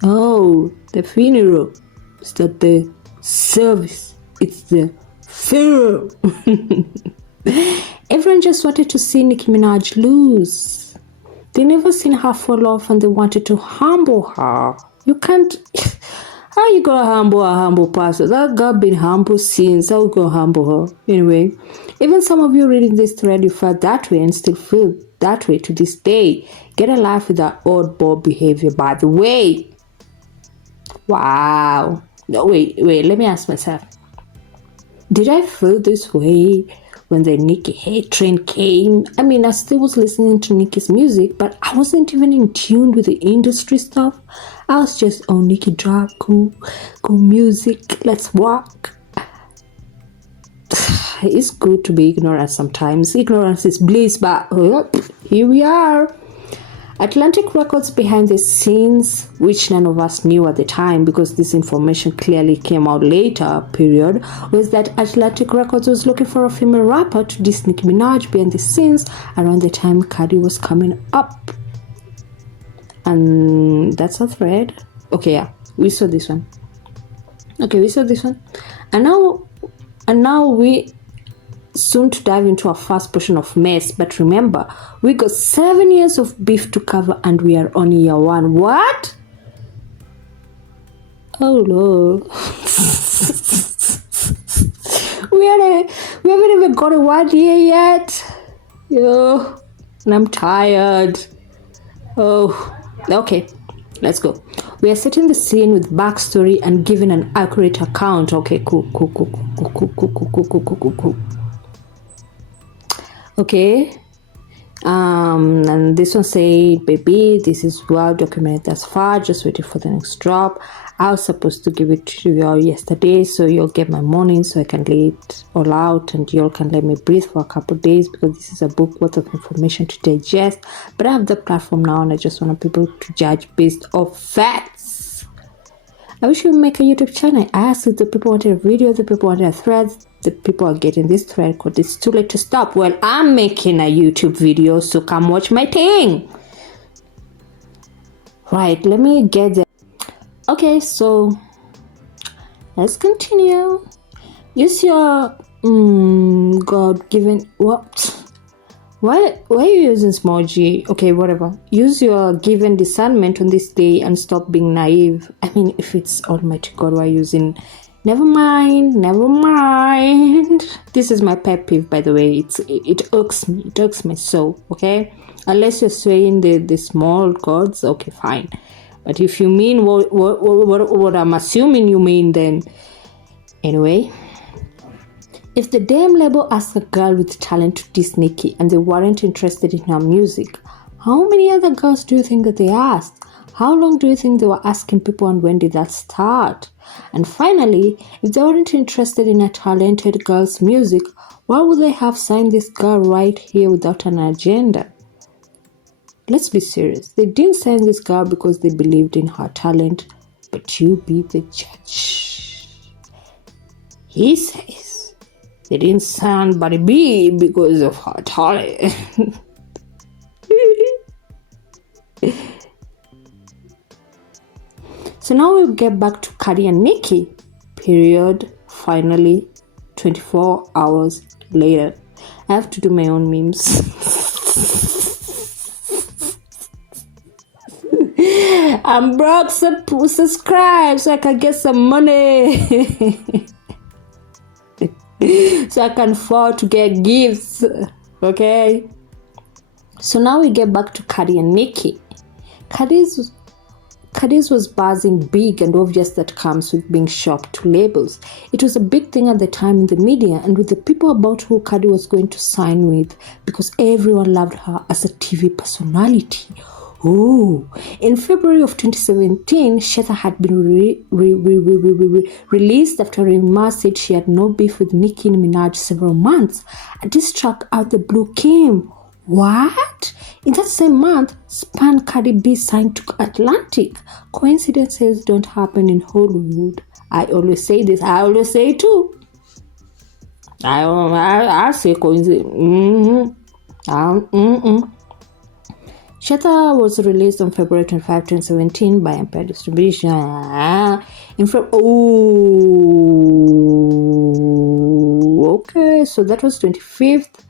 Oh, the funeral. It's not the service. It's the funeral. Everyone just wanted to see Nicki Minaj lose. They never seen her fall off and they wanted to humble her. You can't... How you gonna humble a humble person? That girl been humble since. How you gonna humble her? Anyway, even some of you reading this thread, you felt that way and still feel that way to this day. Get a life with that oddball behavior, by the way. Wow. No, wait, let me ask myself. Did I feel this way when the Nicki hate train came? I mean, I still was listening to Nicki's music, but I wasn't even in tune with the industry stuff. I was just, oh, Nicki drop, cool music, let's walk. It's good to be ignorant sometimes. Ignorance is bliss, but here we are. Atlantic Records behind the scenes, which none of us knew at the time because this information clearly came out later, period, was that Atlantic Records was looking for a female rapper to diss Nicki Minaj behind the scenes around the time Cardi was coming up. And that's a thread. Okay, yeah, we saw this one. And now we soon to dive into our first portion of mess, but remember, we got 7 years of beef to cover and we are on year 1. What? Oh Lord. we haven't even got a 1 year yet. Yo, and I'm tired. Oh, okay, let's go. We are setting the scene with backstory and giving an accurate account. Okay, cool. Okay, and this one said, baby, this is well documented thus far, just waiting for the next drop. I was supposed to give it to you all yesterday, so you'll get my morning so I can lay it all out and y'all can let me breathe for a couple of days because this is a book worth of information to digest. But I have the platform now and I just want people to judge based off facts. I wish you would make a YouTube channel. I asked if the people wanted a video, the people wanted a thread. The people are getting this thread because it's too late to stop. Well, I'm making a YouTube video, so come watch my thing. Right, let me get there. Okay, so let's continue. Use your God-given... What? Why are you using small g? Okay, whatever. Use your given discernment on this day and stop being naive. I mean, if it's Almighty God, why are you using... Never mind. This is my pet peeve, by the way. It irks me. It irks my soul, okay? Unless you're saying the small gods, okay, fine. But if you mean what I'm assuming you mean, then... Anyway. If the damn label asked a girl with talent to diss Nicki and they weren't interested in her music, how many other girls do you think that they asked? How long do you think they were asking people and when did that start? And finally, if they weren't interested in a talented girl's music, why would they have signed this girl right here without an agenda? Let's be serious. They didn't sign this girl because they believed in her talent, but you be the judge. He says they didn't sign Buddy B because of her talent. So now we'll get back to Cardi and Nicki, period, finally, 24 hours later. I have to do my own memes. I'm broke, subscribe so I can get some money. So I can afford to get gifts, okay? So now we get back to Cardi and Nicki. Cadiz was buzzing big and obvious that comes with being shopped to labels. It was a big thing at the time in the media and with the people about who Cadi was going to sign with because everyone loved her as a TV personality. Oh, in February of 2017, Shetha had been released after Rema said she had no beef with Nicki and Minaj several months. A diss track out the blue came. What? In that same month, Span Cardi B signed to Atlantic. Coincidences don't happen in Hollywood. I always say this. I always say it too. I say coincidence. Shetha was released on February 25, 2017 by Empire Distribution. Okay, so that was 25th.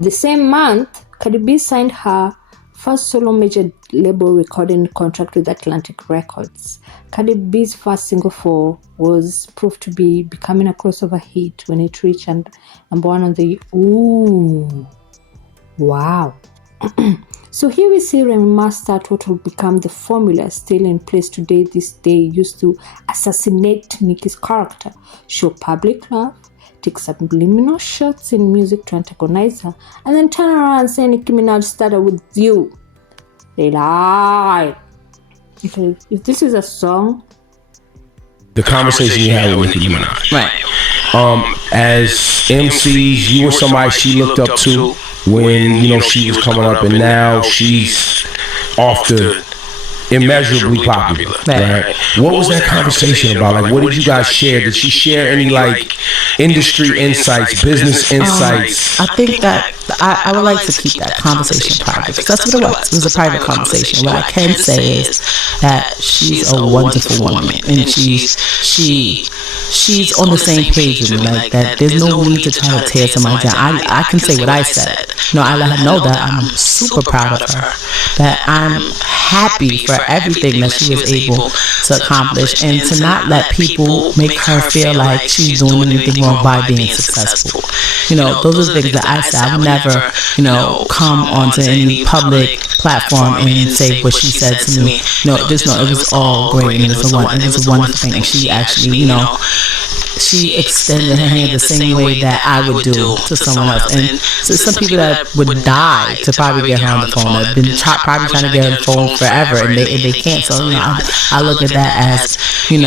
The same month, Cardi B signed her first solo major label recording contract with Atlantic Records. Cardi B's first single was proved to be becoming a crossover hit when it reached number 1 on the... Ooh, wow. So here we see Rema start what will become the formula still in place today. This day used to assassinate Nicki's character, show public love, take subliminal shots in music to antagonize her, and then turn around and say Nicki Minaj started with you. They lie. If this is a song, the conversation you had with Nicki Minaj, right? As MCs, you were somebody she looked up to when she was coming up, and now she's off the immeasurably popular, right? What was that conversation about? Like, what did you guys share? Did she share any industry insights, business insights? I think that I would like to keep that conversation private because that's what it was. It was a private conversation. What I can say is that she's a wonderful woman and she's on the same page with me. Like that, there's no need to try to tear somebody down. I can say what I said. I let her know that I'm super proud of her. That I'm happy for everything that she was able to accomplish and to not let people make her feel like she's doing anything wrong by being successful. Those are the things that I said. I would never, come onto any public platform and say what she said to me. Just know it was all great and it was a wonderful thing. And she actually, she extended her hand the same way that I would do to someone else. And so some people that would die to probably get her on the phone, have been probably trying to get her on the phone forever, and they can't. So I look at that as an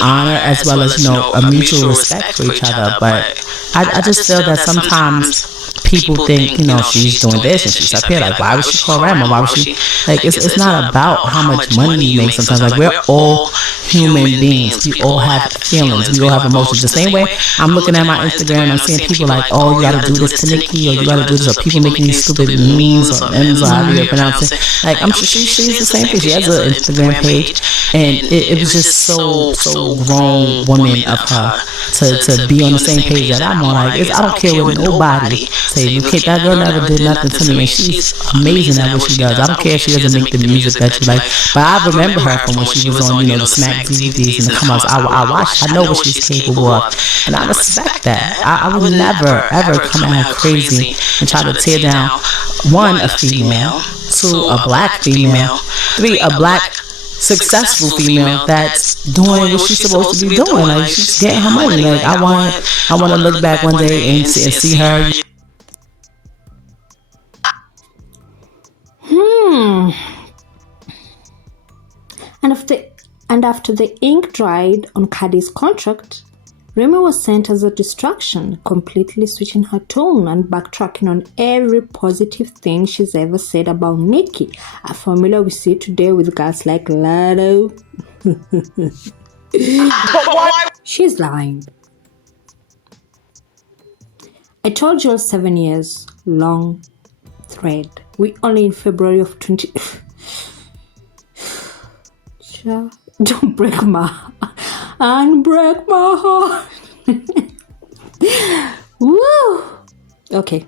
honor as well as a mutual respect for each other. But I just feel that sometimes people think, she's doing this and she's up here. Like, why would she call Rama? Why would she? Like, it's not about how much money you make sometimes. Like, we're all human beings. We all have feelings. We all have emotions. The same way I'm looking at my Instagram and I'm seeing people like, oh, you gotta do this to Nicki, or you gotta do this, or people making these stupid memes or memes or however you pronounce it. Like, I'm sure she's the same thing. She has an Instagram page, and it was just so grown woman of her to be on the same page that I'm on. Like, I don't care what nobody say. That girl never did nothing to me, and she's amazing at what she does. I don't care if she doesn't make the music that you like, but I remember her from when she was on, the Smack DVDs and the come-outs. I watched. I know what she's capable of, and I respect that. I would never ever come at her crazy and try to tear down, 1, a female, 2, a black female, 3, a black successful female that's doing what she's supposed to be doing. Like, she's getting her money. Like, I want to look back one day and see her. And after the ink dried on Cardi's contract, Rema was sent as a distraction, completely switching her tone and backtracking on every positive thing she's ever said about Nicki, a formula we see today with girls like Lado. She's lying. I told you all 7 years long thread. We only in February of 20... Don't break my heart. And break my heart. Woo! Okay.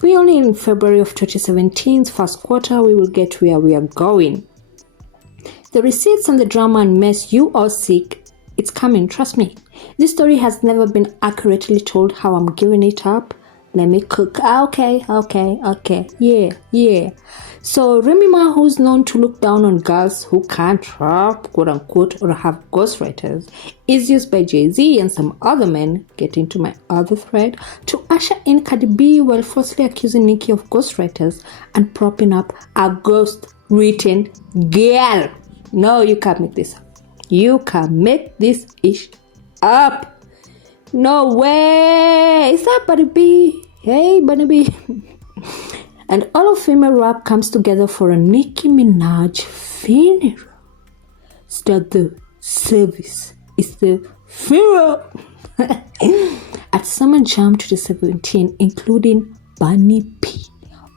We only in February of 2017's first quarter, we will get where we are going. The receipts and the drama and mess you all seek, it's coming, trust me. This story has never been accurately told how I'm giving it up. Let me cook. Okay. Yeah. So Remy Ma, who's known to look down on girls who can't rap, quote unquote, or have ghostwriters, is used by Jay-Z and some other men, get into my other thread, to usher in Cardi B while falsely accusing Nicki of ghostwriters and propping up a ghost-written girl. No, you can't make this up. You can't make this ish up. No way. Is that Bunny B? Hey, Bunny B. And all of female rap comes together for a Nicki Minaj funeral. It's not the service, it's the funeral. At Summer Jam 2017, including Bunny P.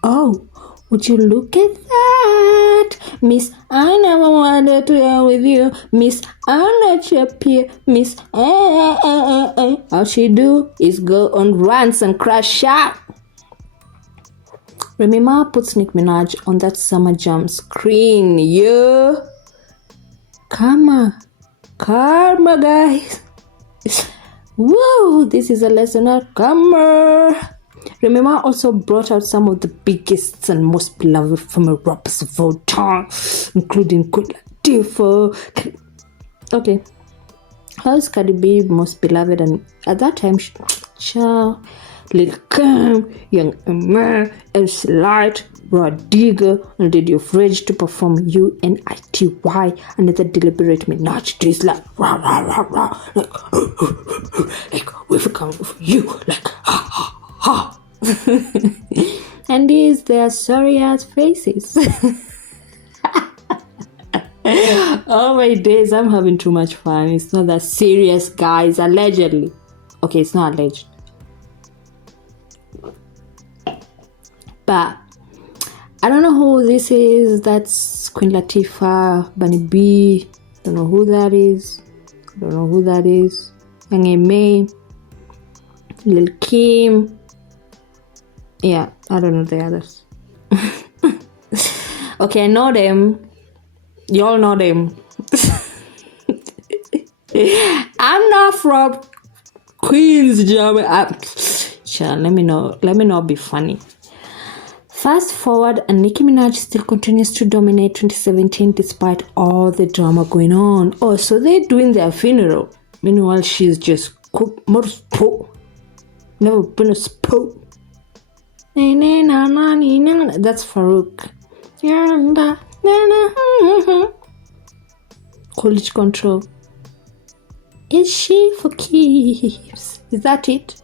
Oh, would you look at that? Miss, I never wanted to deal with you. Miss, I'm not your peer. Miss, all she do is go on rants and crash out. Remy Ma puts Nicki Minaj on that Summer Jam screen. Yeah. Karma, guys. Whoa, this is a lesson on karma. Remy Ma also brought out some of the biggest and most beloved female rappers of all time, including Good Latifah. Okay, how is Cardi B most beloved? And at that time, Lil Kim, Young M.A, MC Light, Rod Digger, and Lady of Rage to perform UNITY, another deliberate Minaj trees like rah rah rah rah, like we've come for you, like ha ha ha. And these their sorry ass faces. Oh my days, I'm having too much fun. It's not that serious, guys. Allegedly. Okay, it's not alleged. But I don't know who this is. That's Queen Latifah, Bunny B. Don't know who that is. Young M.A, Lil Kim. Yeah, I don't know the others. Okay, I know them. Y'all know them. I'm not from Queens, Germany. Let me not be funny. Fast forward, and Nicki Minaj still continues to dominate 2017 despite all the drama going on. Oh, so they're doing their funeral. Meanwhile, she's just never been a spoke. That's Farouk. College control. Is she for keeps? Is that it?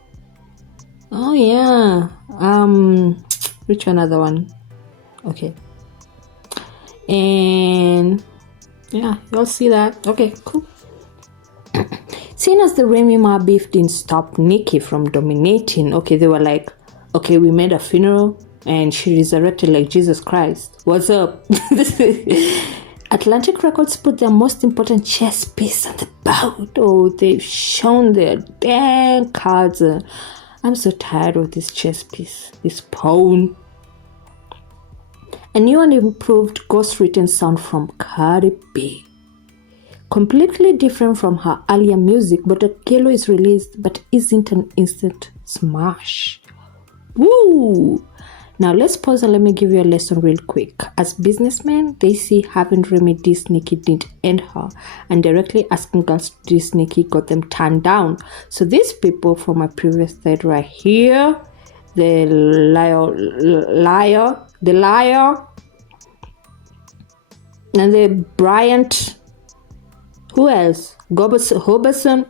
Oh yeah. Which another one? Okay. And yeah, you'll see that. Okay, cool. Seeing as the Remy Ma beef didn't stop Nicki from dominating, okay, they were like, okay, we made a funeral and she resurrected like Jesus Christ. What's up? Atlantic Records put their most important chess piece on the board. Oh, they've shown their damn cards. I'm so tired of this chess piece, this pawn. A new and improved ghost-written sound from Cardi B. Completely different from her earlier music, but Kelo is released but isn't an instant smash. Woo! Now let's pause and let me give you a lesson real quick. As businessmen, they see having Remy diss Nicki didn't end her, and directly asking girls to diss Nicki got them turned down. So these people from my previous thread right here, the liar, and the Bryant, who else? Hoberson.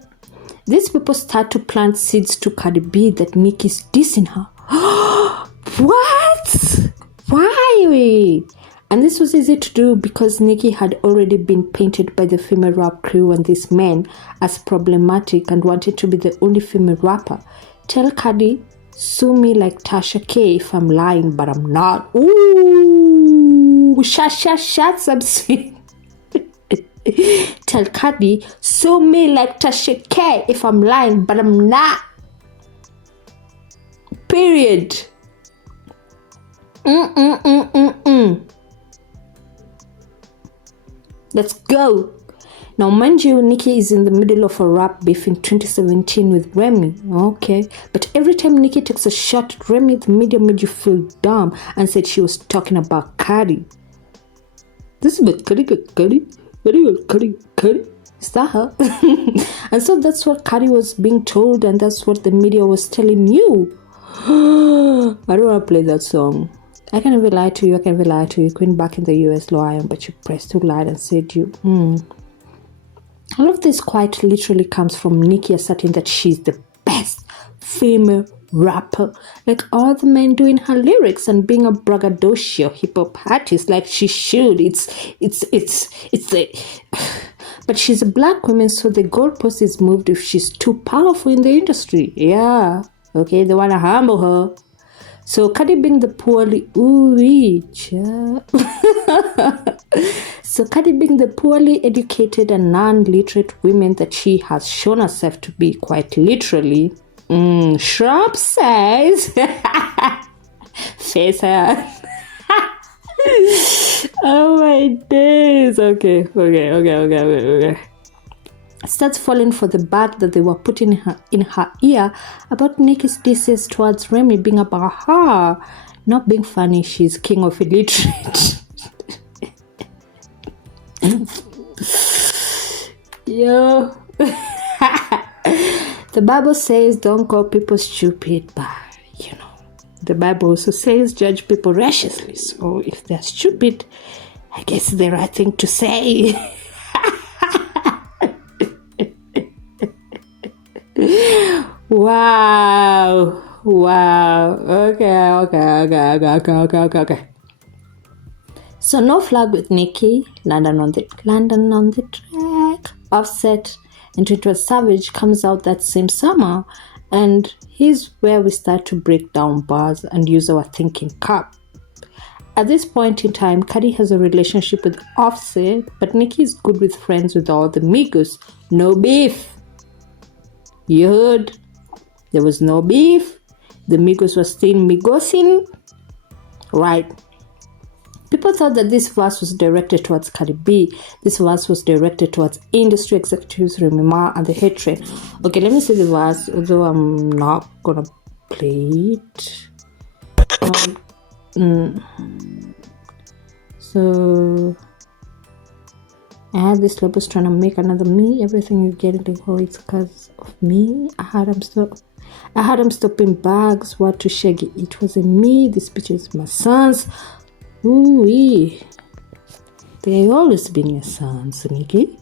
These people start to plant seeds to Cardi B that Nicki's dissing her. What? Why? And this was easy to do because Nicki had already been painted by the female rap crew and these men as problematic and wanted to be the only female rapper. Tell Cardi, sue me like Tasha K if I'm lying, but I'm not. Ooh, shut, sweet. Tell Cardi, sue me like Tasha K if I'm lying, but I'm not. Period. Let's go. Now, mind you, Nicki is in the middle of a rap beef in 2017 with Remy. Okay. But every time Nicki takes a shot at Remy, the media made you feel dumb and said she was talking about Cardi. This is about Cardi. Is that her? And so that's what Cardi was being told, and that's what the media was telling you. I don't want to play that song. I can never lie to you. Queen back in the US, lion, but you pressed too loud and said you. All of this quite literally comes from Nicki asserting that she's the best female rapper. Like all the men doing her lyrics and being a braggadocio hip-hop artist like she should. But she's a black woman, so the goalpost is moved if she's too powerful in the industry. Yeah. Okay, they want to humble her. So Cardi being the poorly educated and non-literate women that she has shown herself to be, quite literally, shrub size. Face her. Oh my days. Okay. Starts falling for the bag that they were putting in her ear about Nicki's disses towards Remy being about her not being funny. She's king of illiterate. Yo. The Bible says don't call people stupid, but the Bible also says judge people rashly. So if they're stupid, I guess it's the right thing to say. Wow. Okay. So no flag with Nicki, London on the track, Offset, and 21 Savage comes out that same summer, and here's where we start to break down bars and use our thinking cap. At this point in time, Cardi has a relationship with Offset, but Nicki is good with friends with all the Migos. No beef. You heard? There was no beef. The Migos were still Migosing. Right. People thought that this verse was directed towards Cardi B. This verse was directed towards industry executives, Remy Ma, and the hate train. Okay, let me see the verse, although I'm not gonna play it. So I had this labels trying to make another me. Everything you get into it's because of me. I had them stopping bags. What to shaggy? It wasn't me. This bitch is my sons. Ooh-wee. They always been your sons, Nicki.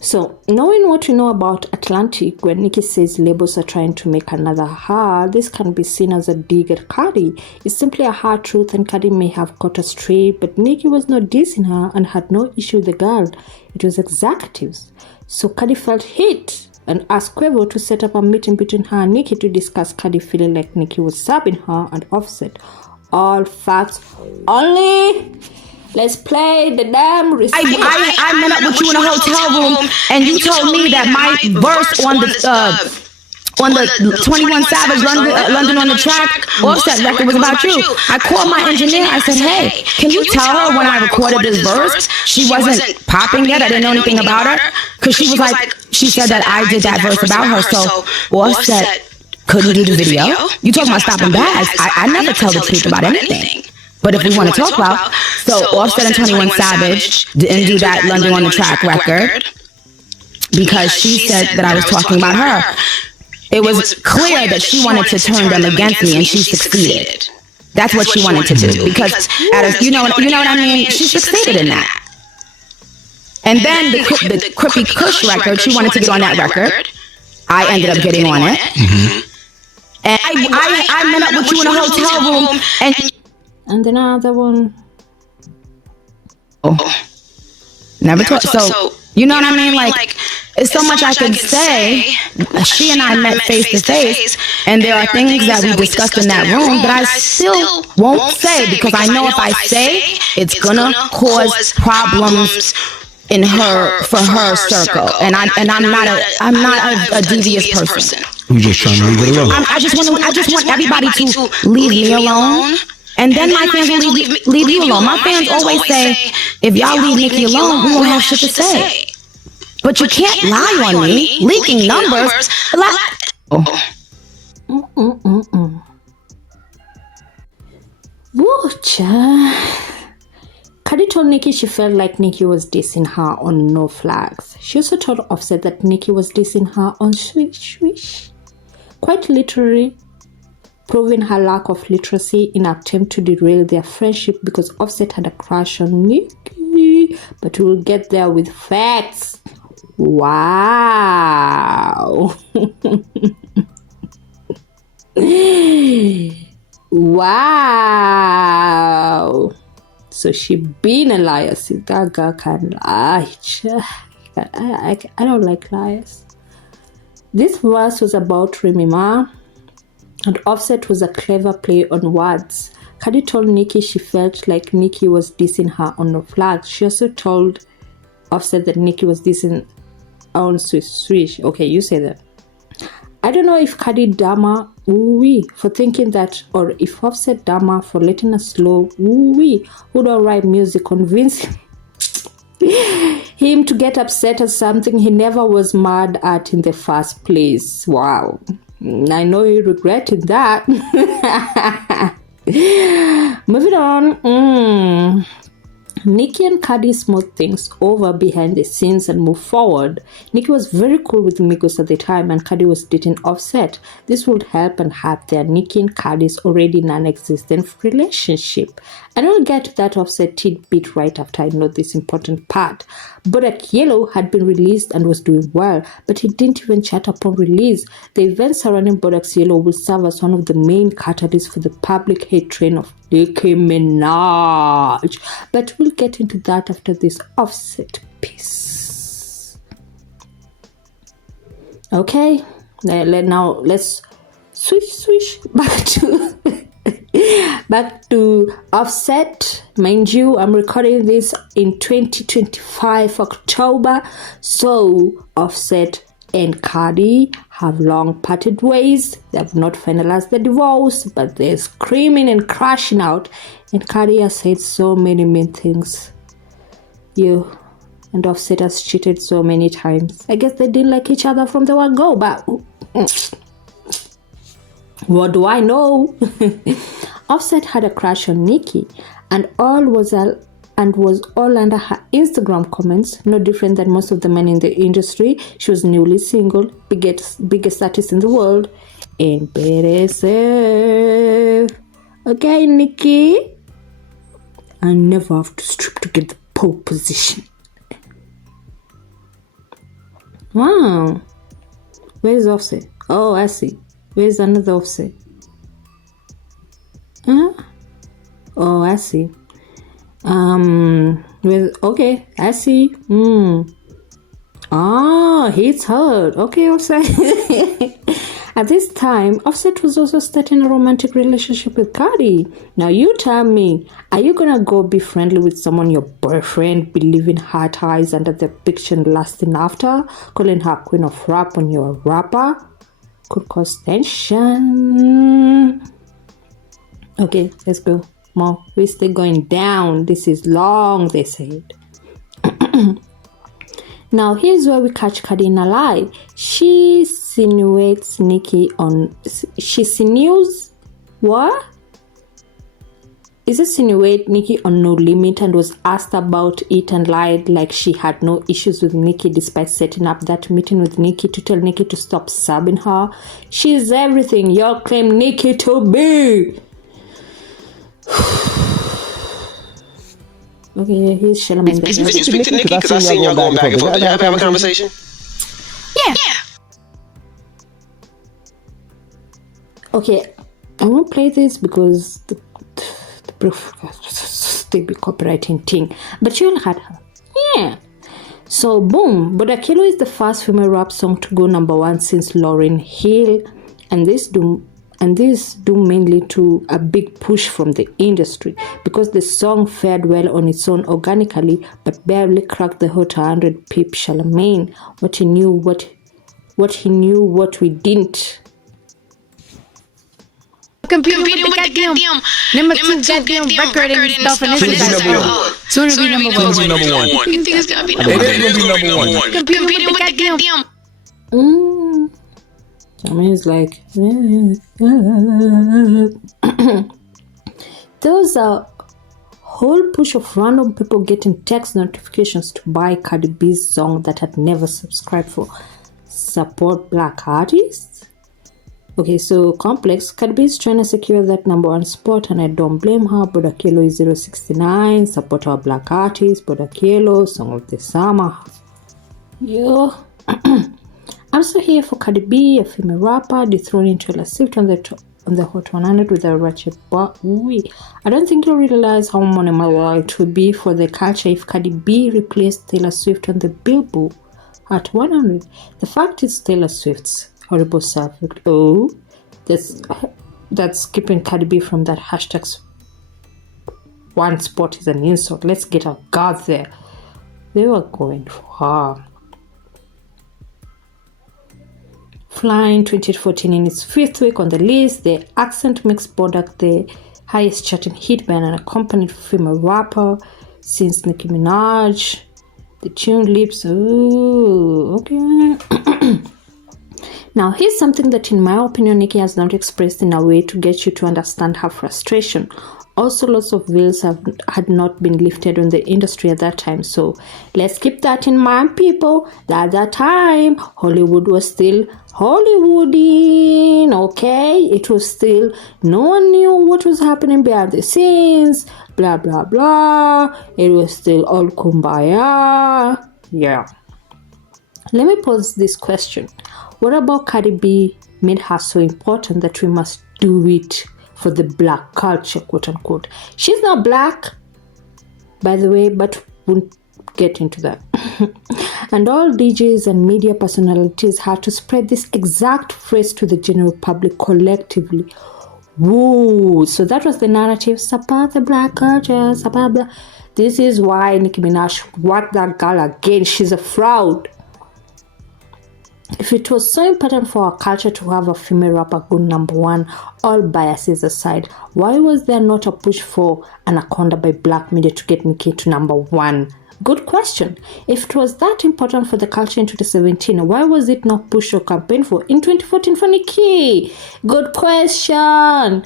So, knowing what you know about Atlantic, when Nicki says labels are trying to make another her, this can be seen as a dig at Cardi. It's simply a hard truth, and Cardi may have caught her straight, but Nicki was not dissing her and had no issue with the girl. It was executives. So Cardi felt hit and asked Quavo to set up a meeting between her and Nicki to discuss Cardi feeling like Nicki was sabbing her and Offset. All facts only. Let's play the damn receipt. I met up with you in a hotel room, and you told me that my verse on the 21 Savage London on the track Offset record was about you. I called my engineer. I said, hey, can you tell her when I recorded this verse she wasn't popping yet? I didn't know anything about her, because she was like, she said that I did that verse about her. So Offset couldn't do the video. You talking about stopping bags? I never tell the truth about anything. But if we want to talk about, so Offset and 21 Savage didn't do that London on the track record because she said that I was talking about her. It was clear that she wanted to turn them against me, and she succeeded. That's what she wanted to do, because you know what I mean. She succeeded in that. And then the Crippy Kush record, she wanted to get on that record. I ended up getting on it. And I met up with you in a hotel room, and then another one. Never talk. So you know what I mean? Like, it's so much I could say. She and I met face to face, and there are things that we discussed in that room that I still won't say, because I know if I say, it's gonna cause problems in for her circle. And I'm not a devious person. You just trying to leave it alone. I just want everybody to leave me alone. And then my fans will leave you alone. My fans always say, if y'all leave Nicki alone, we won't have shit to say. But you can't lie on me, leaking numbers. Woocha. Cardi told Nicki she felt like Nicki was dissing her on No Flags. She also told Offset that Nicki was dissing her on Swish Swish. Quite literally proving her lack of literacy in an attempt to derail their friendship because Offset had a crush on Nicki. But we'll get there with facts. Wow. Wow. So she been a liar. See, that girl can lie. I don't like liars. This verse was about Remy Ma, and Offset was a clever play on words. Cardi told Nicki she felt like Nicki was dissing her on No Flags. She also told Offset that Nicki was dissing on Swish Swish. Okay, you say that. I don't know if Cardi Dama for thinking that, or if Offset Dama for letting us know who don't write music convince him to get upset at something he never was mad at in the first place. Wow. I know he regretted that. Moving on. Nicki and Cardi smooth things over behind the scenes and move forward. Nicki was very cool with Migos at the time and Cardi was dating Offset. This would help and hurt their Nicki and Cardi's already non-existent relationship. And I'll get to that Offset tidbit right after I know this important part. Bodak Yellow had been released and was doing well, but he didn't even chat upon release. The events surrounding Bodak Yellow will serve as one of the main catalysts for the public hate train of Nicki Minaj. But we'll get into that after this Offset piece. Okay, now let's switch back to Offset. Mind you, I'm recording this in 2025 October, so Offset and Cardi have long parted ways. They have not finalized the divorce, but they're screaming and crashing out, and Cardi has said so many mean things. And Offset has cheated so many times. I guess they didn't like each other from the word go, but what do I know? Offset had a crush on Nicki and was all under her Instagram comments, no different than most of the men in the industry. She was newly single, biggest artist in the world, and impressive. Okay, Nicki, I never have to strip to get the pole position. Wow. Where's Offset? Oh, I see. Where's another Offset? Oh, I see. Okay, I see. He's hurt. Okay, Offset. At this time, Offset was also starting a romantic relationship with Cardi. Now you tell me, are you gonna go be friendly with someone your boyfriend, believing her ties under the picture and lasting after, calling her queen of rap when you're a rapper? Could cause tension. Okay, let's go. More. We're still going down. This is long, they said. Now, here's where we catch Cardi in a lie. She insinuates Nicki on... She sinews... What? Is it insinuate Nicki on No Limit and was asked about it and lied like she had no issues with Nicki despite setting up that meeting with Nicki to tell Nicki to stop subbing her? She's everything y'all claim Nicki to be. Okay, here's Charlamagne. Did you speak to Nicki? Because I seen y'all going back and forth. Did y'all have a conversation? Yeah. Okay, I won't play this because the be copywriting thing, but you all had her. Yeah. So boom, Bodak Yellow is the first female rap song to go #1 since Lauryn Hill, and this due mainly to a big push from the industry because the song fared well on its own organically but barely cracked the hot 100 peep Charlamagne. What he knew, what we didn't. competing with the goddamn number two goddamn record and stuff, and this is soon to be number one. You think it's gonna be number one? Competing with the goddamn. I mean, it's like there was a whole push of random people getting text notifications to buy Cardi B's song that had never subscribed for support black artists. Okay, so complex. Cardi B is trying to secure that number one spot, and I don't blame her. Bodakelo is 069. Support our black artists. Bodakelo, song of the summer. Yo. I'm still here for Cardi B, a female rapper, dethroning Taylor Swift on the Hot 100 with a ratchet but I don't think you realize how monumental it would be for the culture if Cardi B replaced Taylor Swift on the Billboard Hot 100. The fact is Taylor Swift's horrible self. Oh, that's keeping Cardi B from that hashtag one spot is an insult. Let's get our guards there. They were going far. Flying 2014 in its 5th week on the list, the accent makes Bodak the highest charting hit by an unaccompanied female rapper since Nicki Minaj. The tune Lips, ooh, okay. Now, here's something that in my opinion Nicki has not expressed in a way to get you to understand her frustration. Also, lots of veils had not been lifted on the industry at that time. So let's keep that in mind, people. That at that time, Hollywood was still Hollywooding, okay? It was still, no one knew what was happening behind the scenes, blah, blah, blah. It was still all kumbaya. Yeah. Let me pose this question. What about Cardi B made her so important that we must do it for the black culture, quote unquote? She's not black, by the way, but we'll get into that. And all DJs and media personalities had to spread this exact phrase to the general public collectively. Woo! So that was the narrative. Support the black culture, support the... This is why Nicki Minaj, what that girl again, she's a fraud. If it was so important for our culture to have a female rapper go number one, all biases aside, why was there not a push for Anaconda by black media to get Nicki to number one? Good question. If it was that important for the culture in 2017, why was it not pushed or campaigned for in 2014 for Nicki? Good question.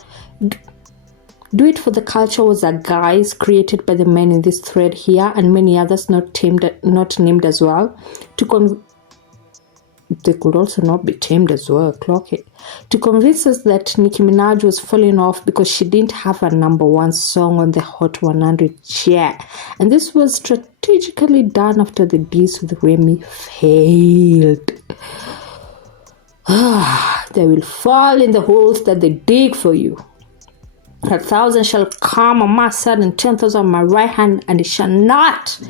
Do It For The Culture was a guise created by the men in this thread here and many others not named as well. They could also not be tamed as well, clock it. To convince us that Nicki Minaj was falling off because she didn't have a number one song on the Hot 100 yet. And this was strategically done after the deals with Remy failed. They will fall in the holes that they dig for you. 1,000 shall come on my side and 10,000 on my right hand, and it shall not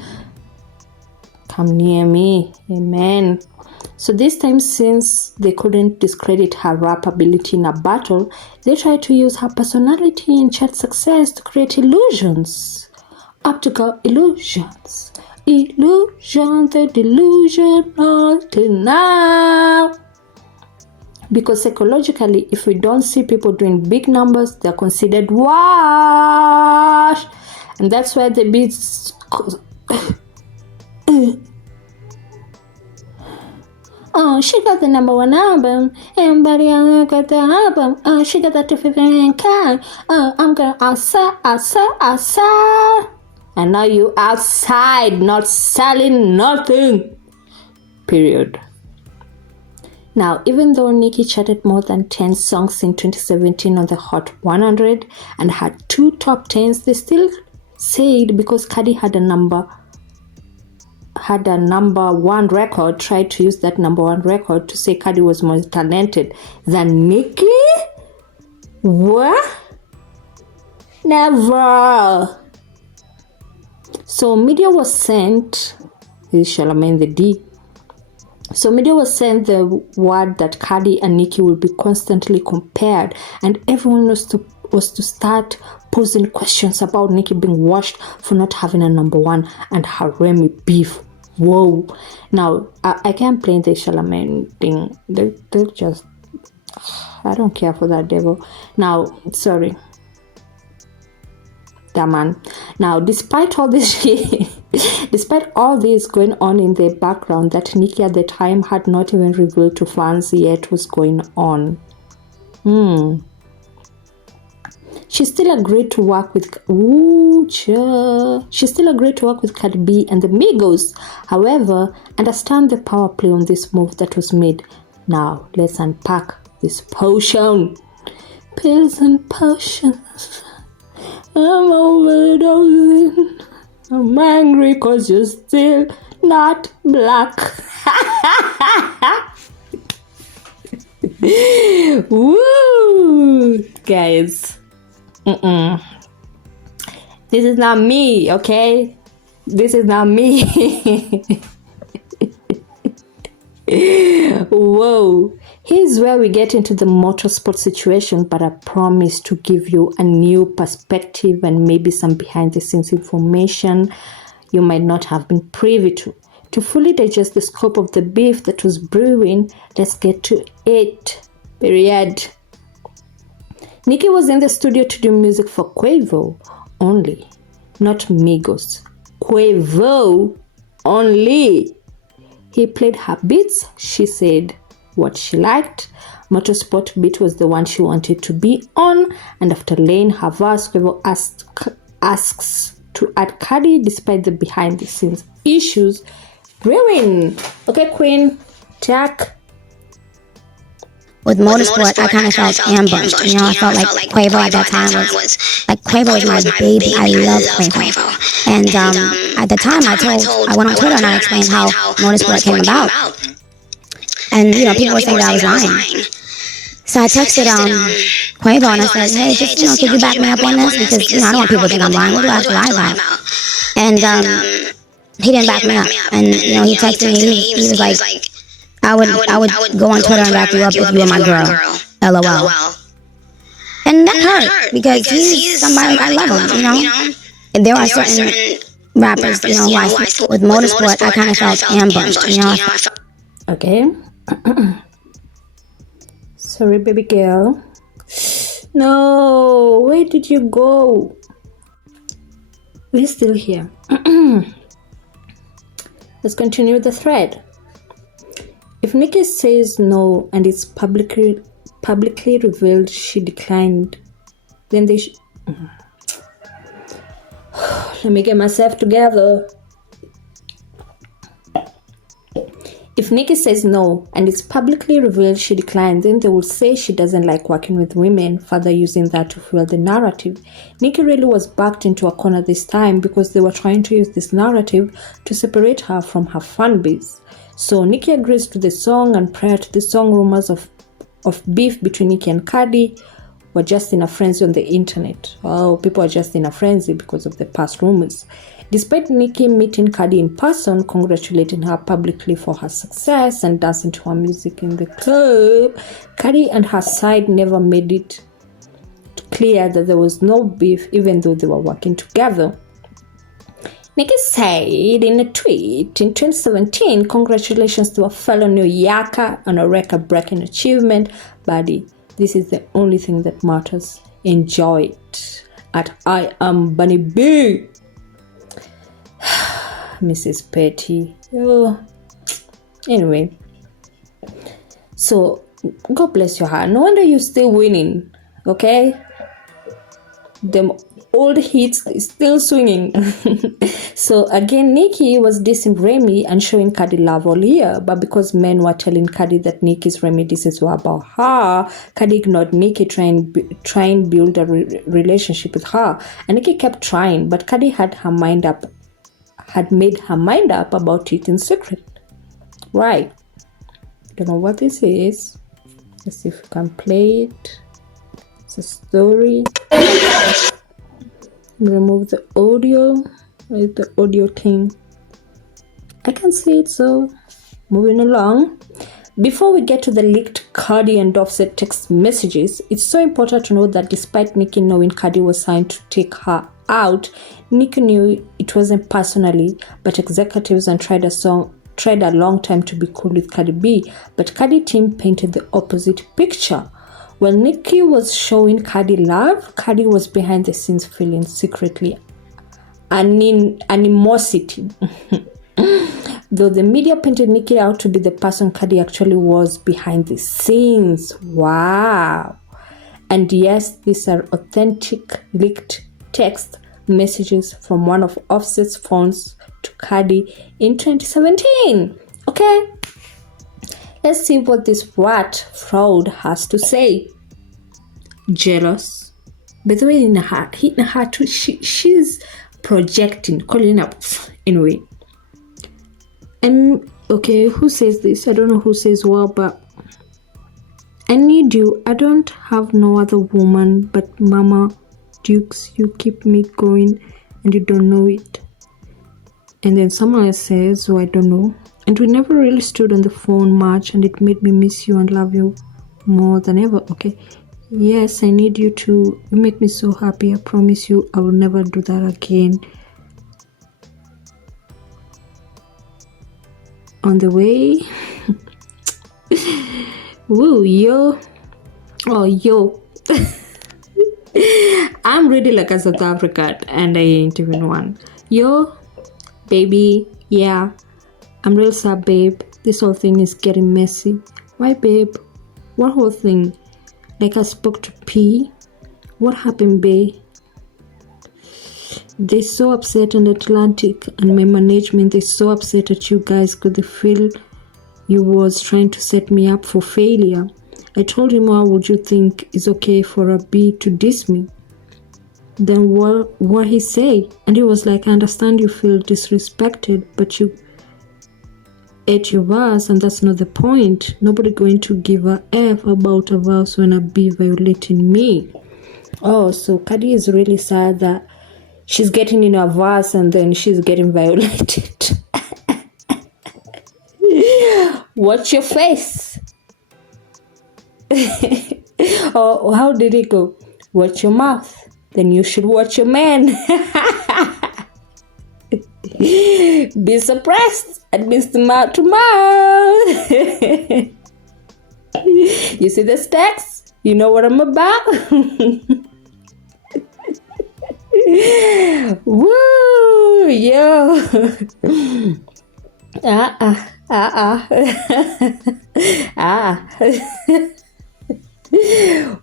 come near me. Amen. So this time, since they couldn't discredit her rap ability in a battle, they tried to use her personality and chart success to create illusions. Optical illusions. Illusion, the delusion until now. Because psychologically, if we don't see people doing big numbers, they're considered wash. And that's why the beats... Oh, she got the number one album. Everybody else got the album. Oh, she got that 250 car. Oh, I'm going outside. And now you outside, not selling nothing. Period. Now, even though Nicki charted more than 10 songs in 2017 on the Hot 100 and had 2 top 10s, they still said because Cardi had a number one record, tried to use that number one record to say Cardi was more talented than Nicki? What? Never. So media was sent, this shall amend the D. So media was sent the word that Cardi and Nicki will be constantly compared, and everyone was to start posing questions about Nicki being washed for not having a number one and her Remy beef. Whoa. Now, I can't blame the Charlamagne thing. They're just I don't care for that devil. Now, sorry. That man. Now, despite all this going on in the background that Nicki at the time had not even revealed to fans yet was going on. She still agreed to work with Cardi B and the Migos. However, understand the power play on this move that was made. Now, let's unpack this potion. Pills and potions. I'm overdosing. I'm angry because you're still not black. Woo! Guys. This is not me, okay? This is not me. Whoa. Here's where we get into the motorsport situation, but I promise to give you a new perspective and maybe some behind the scenes information you might not have been privy to. To fully digest the scope of the beef that was brewing, let's get to it. Period. Nicki was in the studio to do music for Quavo only, not Migos. Quavo only. He played her beats. She said what she liked. Motorsport beat was the one she wanted to be on, and after laying her verse, Quavo asks to add Cardi despite the behind the scenes issues brewing. Okay, Queen, Jack. With Motorsport, I kind of felt ambushed. You know, I felt like Quavo at that time was like, Quavo is my baby. I love Quavo. And at the time, I went on Twitter and I explained how Motorsport came about. And, you know, people were saying that I was lying. So I texted Quavo and I said, hey, just, you know, could you back me up on this? Because, you know, I don't want people to think I'm lying. What do I have to lie about? And he didn't back me up. And, you know, he texted me. He was like, I would go on Twitter and back you up if you were my girl. LOL. And that hurt because he's somebody I love him, you know. And there are certain rappers, you know, with Motorsport, I kind of felt ambushed, you know. Okay. Sorry, baby girl. No, where did you go? We're still here. Let's continue the thread. If Nicki says no and it's publicly revealed she declined, then they should... Let me get myself together. If Nicki says no and it's publicly revealed she declined, then they will say she doesn't like working with women, further using that to fuel the narrative. Nicki really was backed into a corner this time because they were trying to use this narrative to separate her from her fan base. So Nicki agrees to the song, and prior to the song, rumors of beef between Nicki and Cardi were just in a frenzy on the internet. Oh, people are just in a frenzy because of the past rumors. Despite Nicki meeting Cardi in person, congratulating her publicly for her success and dancing to her music in the club, Cardi and her side never made it clear that there was no beef, even though they were working together. Nicki said in a tweet in 2017, congratulations to a fellow New Yorker on a record-breaking achievement, buddy. This is the only thing that matters. Enjoy it. At I am Bunny B. Mrs. Petty. Oh. Anyway. So, God bless your heart. No wonder you're still winning. Okay? Them old hits is still swinging. So again, Nicki was dissing Remy and showing Cardi love all year, but because men were telling Cardi that Nicki's Remy disses were about her, Cardi ignored Nicki, trying build a relationship with her, and Nicki kept trying, but Cardi had made her mind up about it in secret. Right? Don't know what this is. Let's see if we can play it. It's a story. Remove the audio. Where's the audio thing? I can see it, so moving along. Before we get to the leaked Cardi and Offset text messages, it's so important to note that despite Nicki knowing Cardi was signed to take her out, Nicki knew it wasn't personally, but executives and tried a song tried a long time to be cool with Cardi B, but Cardi team painted the opposite picture. While Nicki was showing Cardi love, Cardi was behind the scenes feeling secretly animosity. Though the media painted Nicki out to be the person, Cardi actually was behind the scenes. Wow. And yes, these are authentic leaked text messages from one of Offset's phones to Cardi in 2017. Okay, let's see what this rat fraud has to say. Jealous. By the way, hitting her too, she's projecting, calling up. Anyway. And okay, who says this? I don't know who says what, but I need you. I don't have no other woman, but Mama Dukes, you keep me going and you don't know it. And then someone else says, oh, I don't know. And we never really stood on the phone much, and it made me miss you and love you more than ever. Okay. Yes, I need you to. You make me so happy. I promise you I will never do that again. On the way. Woo, yo. Oh, yo. I'm really like a South African and I ain't even one. Yo, baby, yeah. I'm real sad, babe. This whole thing is getting messy. Why, babe? What whole thing? Like I spoke to P? What happened, babe? They're so upset on Atlantic and my management. They're so upset at you guys because they feel you was trying to set me up for failure. I told him, how would you think it's okay for a B to diss me? Then what he say? And he was like, I understand you feel disrespected, but you ate your vows and that's not the point. Nobody going to give a F about a vows when a B violating me. Oh, so Cardi is really sad that she's getting in a verse and then she's getting violated. Watch your face. Oh, how did it go? Watch your mouth. Then you should watch your man. Be surprised at Mr. Mouth to Mouth. You see this text? You know what I'm about? Woo, yo.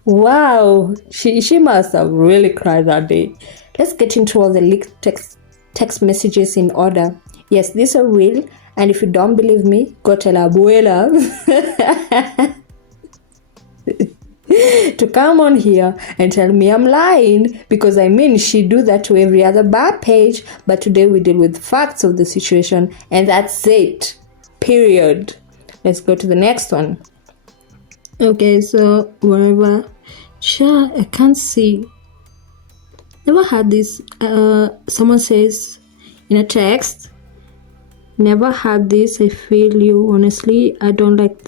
Wow, she must have really cried that day. Let's get into all the leaked text messages in order. Yes, these are real, and if you don't believe me, go tell Abuela to come on here and tell me I'm lying, because I mean she do that to every other bad page, but today we deal with facts of the situation, and that's it. Period. Let's go to the next one. Okay, so wherever, sure, I can't see. Never had this. Someone says in a text, never had this. I feel you. Honestly, I don't like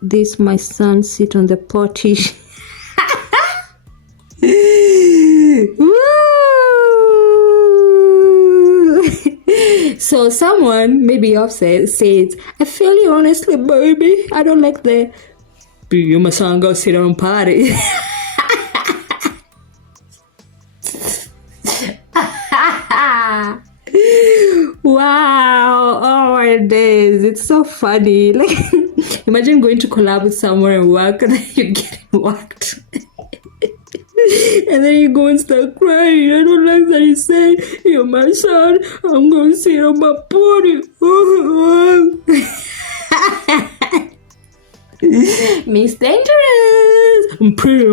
this. My son sit on the potty. So someone, maybe upset, says, I feel you honestly, baby. I don't like the you my son go sit on party. Wow, oh my days, it's so funny. Like, imagine going to collab with someone and work and then you're getting worked. And then you go and start crying. I don't like that you say, you're my son, I'm going to sit on my body. Miss Dangerous. I'm pretty.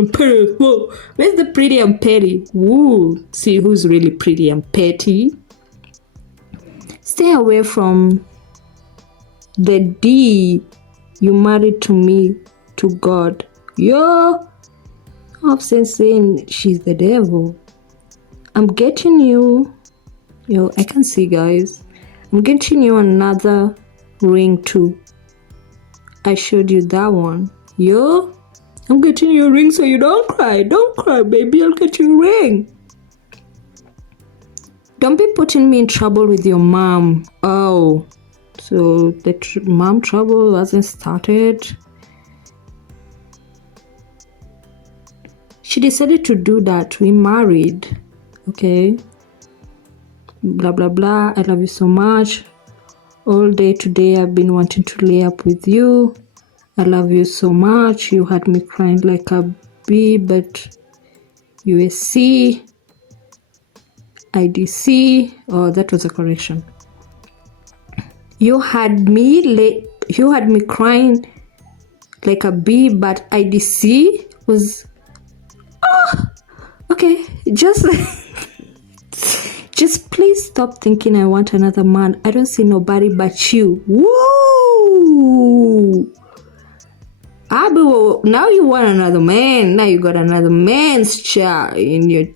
Whoa. Where's the pretty and petty? Woo. See who's really pretty and petty. Stay away from the D you married to me, to God. Yo. Offset saying she's the devil. I'm getting you. Yo, I can see, guys. I'm getting you another ring too. I showed you that one. Yo, I'm getting you a ring so you don't cry. Don't cry, baby. I'll get you a ring. Don't be putting me in trouble with your mom. Oh, so the mom trouble hasn't started. She decided to do that. We married. Okay. Blah, blah, blah. I love you so much. All day today I've been wanting to lay up with you. I love you so much. You had me crying like a B, but you a C. IDC. Oh, that was a correction. You had me crying like a B, but IDC was... Oh, okay. Just please stop thinking I want another man. I don't see nobody but you. Woo! Now you want another man. Now you got another man's child in your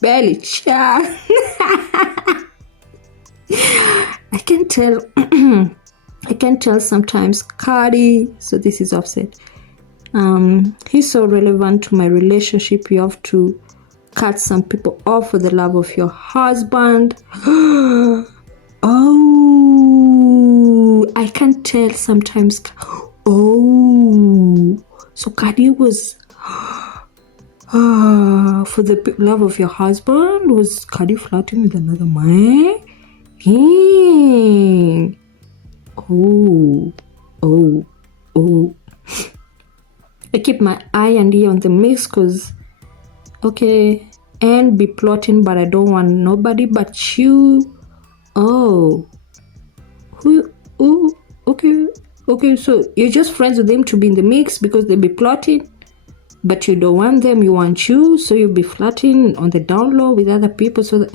belly, child. I can tell. I can tell sometimes. Cardi. So this is Offset. He's so relevant to my relationship. You have to cut some people off for the love of your husband. Oh, I can tell sometimes. Oh, so Cardi was for the love of your husband. Was Cardi flirting with another man? Oh. I keep my eye and ear on the mix because, okay, and be plotting, but I don't want nobody but you. Oh, okay, so you're just friends with them to be in the mix because they be plotting, but you don't want them, you want you, so you'll be flirting on the down low with other people, so that,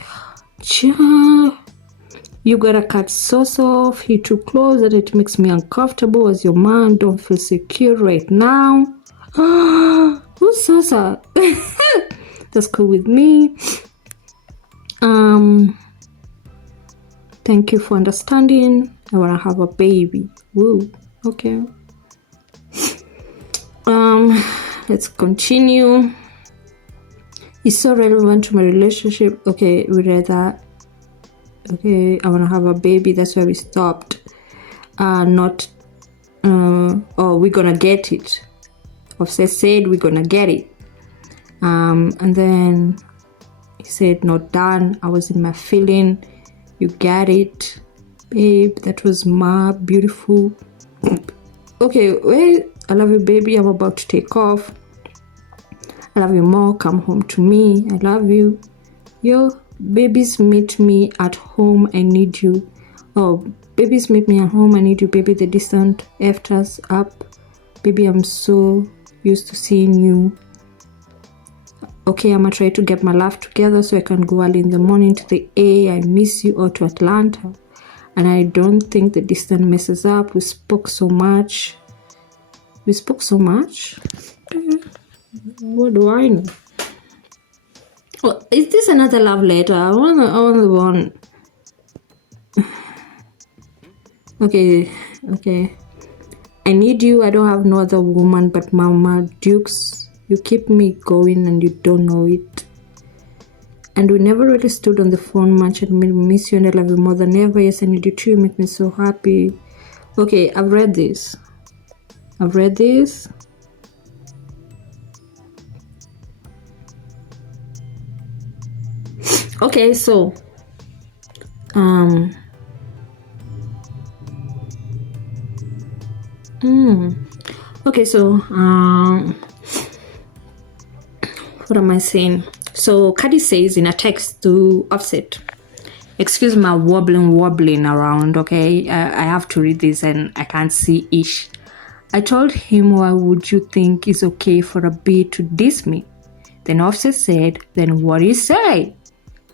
you gotta cut sauce off. He too close and it makes me uncomfortable as your man. Don't feel secure right now. Who's Sosa? That's cool with me. Thank you for understanding. I wanna have a baby. Woo. Okay. Let's continue. It's so relevant to my relationship. Okay, we read that. Okay, I wanna have a baby. That's where we stopped. We're gonna get it. Offset said we're gonna get it. And then he said not done. I was in my feeling. You got it, babe. That was my beautiful. Okay, wait. I love you, baby. I'm about to take off. I love you more. Come home to me. I love you. Yo, babies, meet me at home. I need you. Oh, babies, meet me at home. I need you, baby. The distant afters up. Baby, I'm so used to seeing you. Okay, I'm gonna try to get my life together so I can go early in the morning to the A. I miss you, or to Atlanta. And I don't think the distance messes up. We spoke so much. What do I know? Oh, is this another love letter? I want one. Okay. I need you. I don't have no other woman but Mama Dukes. You keep me going and you don't know it. And we never really stood on the phone much. I miss you and I love you more than ever. Yes, I need you too. You make me so happy. Okay, I've read this. Okay, so what am I saying? So Cardi says in a text to Offset, excuse my wobbling around, okay? I have to read this and I can't see ish. I told him, why would you think it's okay for a B to diss me? Then Offset said, then what do you say?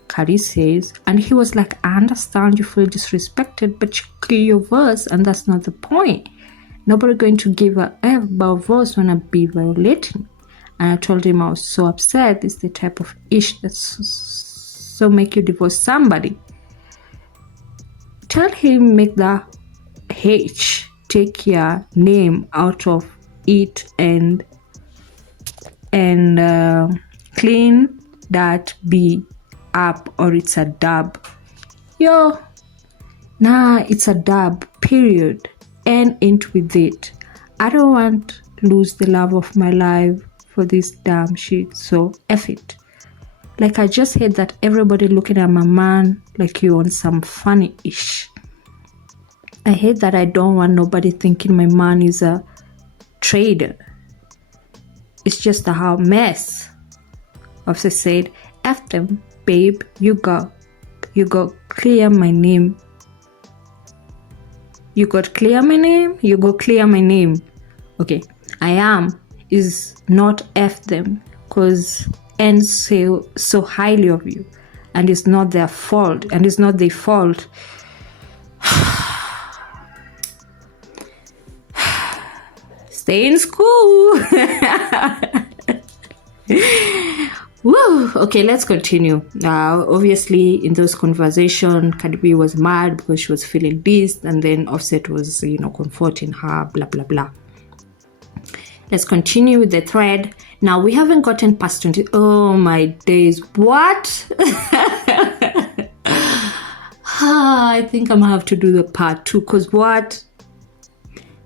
Cardi says, and he was like, I understand you feel disrespected, but you clear your verse and that's not the point. Nobody going to give a F about verse when a B violating. And I told him I was so upset. It's the type of ish that so make you divorce somebody. Tell him make the H take your name out of it and clean that B. up or it's a dub. Yo, nah, it's a dub, period. And ain't with it. I don't want to lose the love of my life for this damn shit, so F it. Like, I just hate that everybody looking at my man like you on some funny-ish. I hate that I don't want nobody thinking my man is a trader. It's just a hot mess. Offset said, F them, babe, you go clear my name. You got clear my name? You go clear my name. Okay, I am is not F them, because and say so highly of you, and it's not their fault, and it's not their fault. Stay in school. Woo. Okay, let's continue. Obviously, in those conversations, Cardi B was mad because she was feeling this, and then Offset was, comforting her, blah, blah, blah. Let's continue with the thread. Now, we haven't gotten past 20. Oh, my days. What? I think I'm going to have to do the part 2, because what?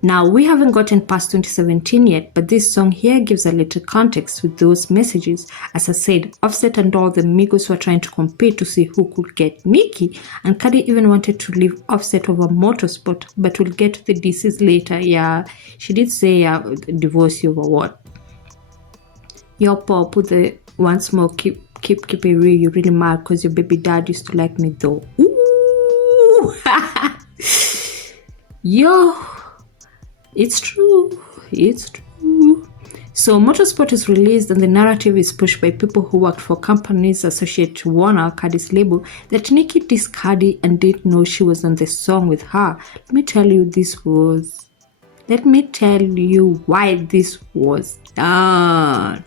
Now, we haven't gotten past 2017 yet, but this song here gives a little context with those messages. As I said, Offset and all the Migos were trying to compete to see who could get Nicki, and Cardi even wanted to leave Offset over Motorsport, but we'll get to the disses later. Yeah, she did say divorce you over what? Your Paul put the once more keep it real, you're really mad because your baby dad used to like me though. Ooh. Yo. It's true. So Motorsport is released and the narrative is pushed by people who worked for companies associated to Warner, Cardi's label, that Nicki dissed Cardi and didn't know she was on the song with her. Let me tell you why this was done.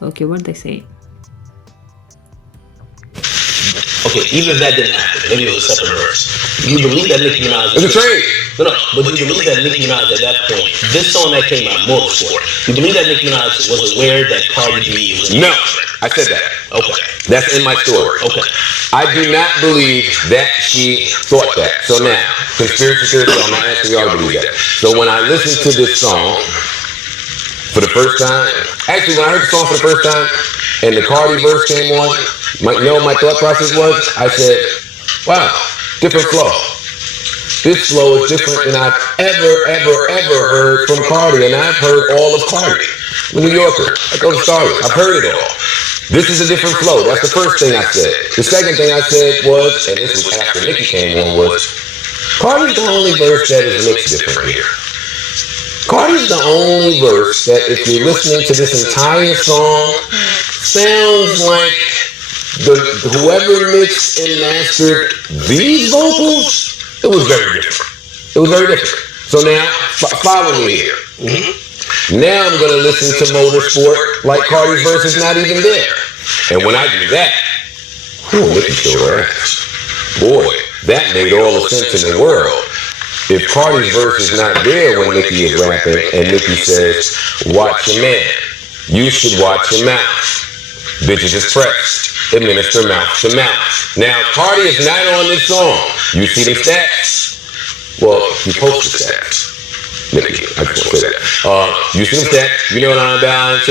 Okay, what they say? Okay, even if that didn't happen, maybe it was a separate verse. You believe that Nicki Minaj is a trade. No, but do you believe that Nicki Minaj at that point, this song that came out, Motorsport, you believe that Nicki Minaj was aware that Cardi B was... No, I said that. Okay. That's in my story. Okay. I do not believe that she thought that. So now, conspiracy theory, I'm not asking y'all to believe that. So when I listened to this song for the first time, actually when I heard the song for the first time, and the Cardi verse came on, my thought process was, I said, wow, different flow. This flow is different than I've ever heard from Cardi, and I've heard all of Cardi. I'm a New Yorker, I go to Starlight, I've heard it all. This is a different flow, that's the first thing I said. The second thing I said was, and this was after Nicki came on, was, Cardi's the only verse that is mixed different here. Cardi's the only verse that if you're listening to this entire song, sounds like whoever mixed and mastered these vocals, it was very different. It was very different. So now, follow me here. Mm-hmm. Now I'm going to listen to Motorsport like Cardi's verse is not even there. And when I do that, Nicki showed her ass. Boy, that made all the sense in the world. If Cardi's verse is not there when Nicki is rapping and Nicki says, watch your man, you should watch your mouth. Bitches is pressed, administer mouth to mouth. Now, Cardi is not on this song. You see them stats? Well, you post the stats. Nicki, I just want to say that. You see them stats, you know what I'm about,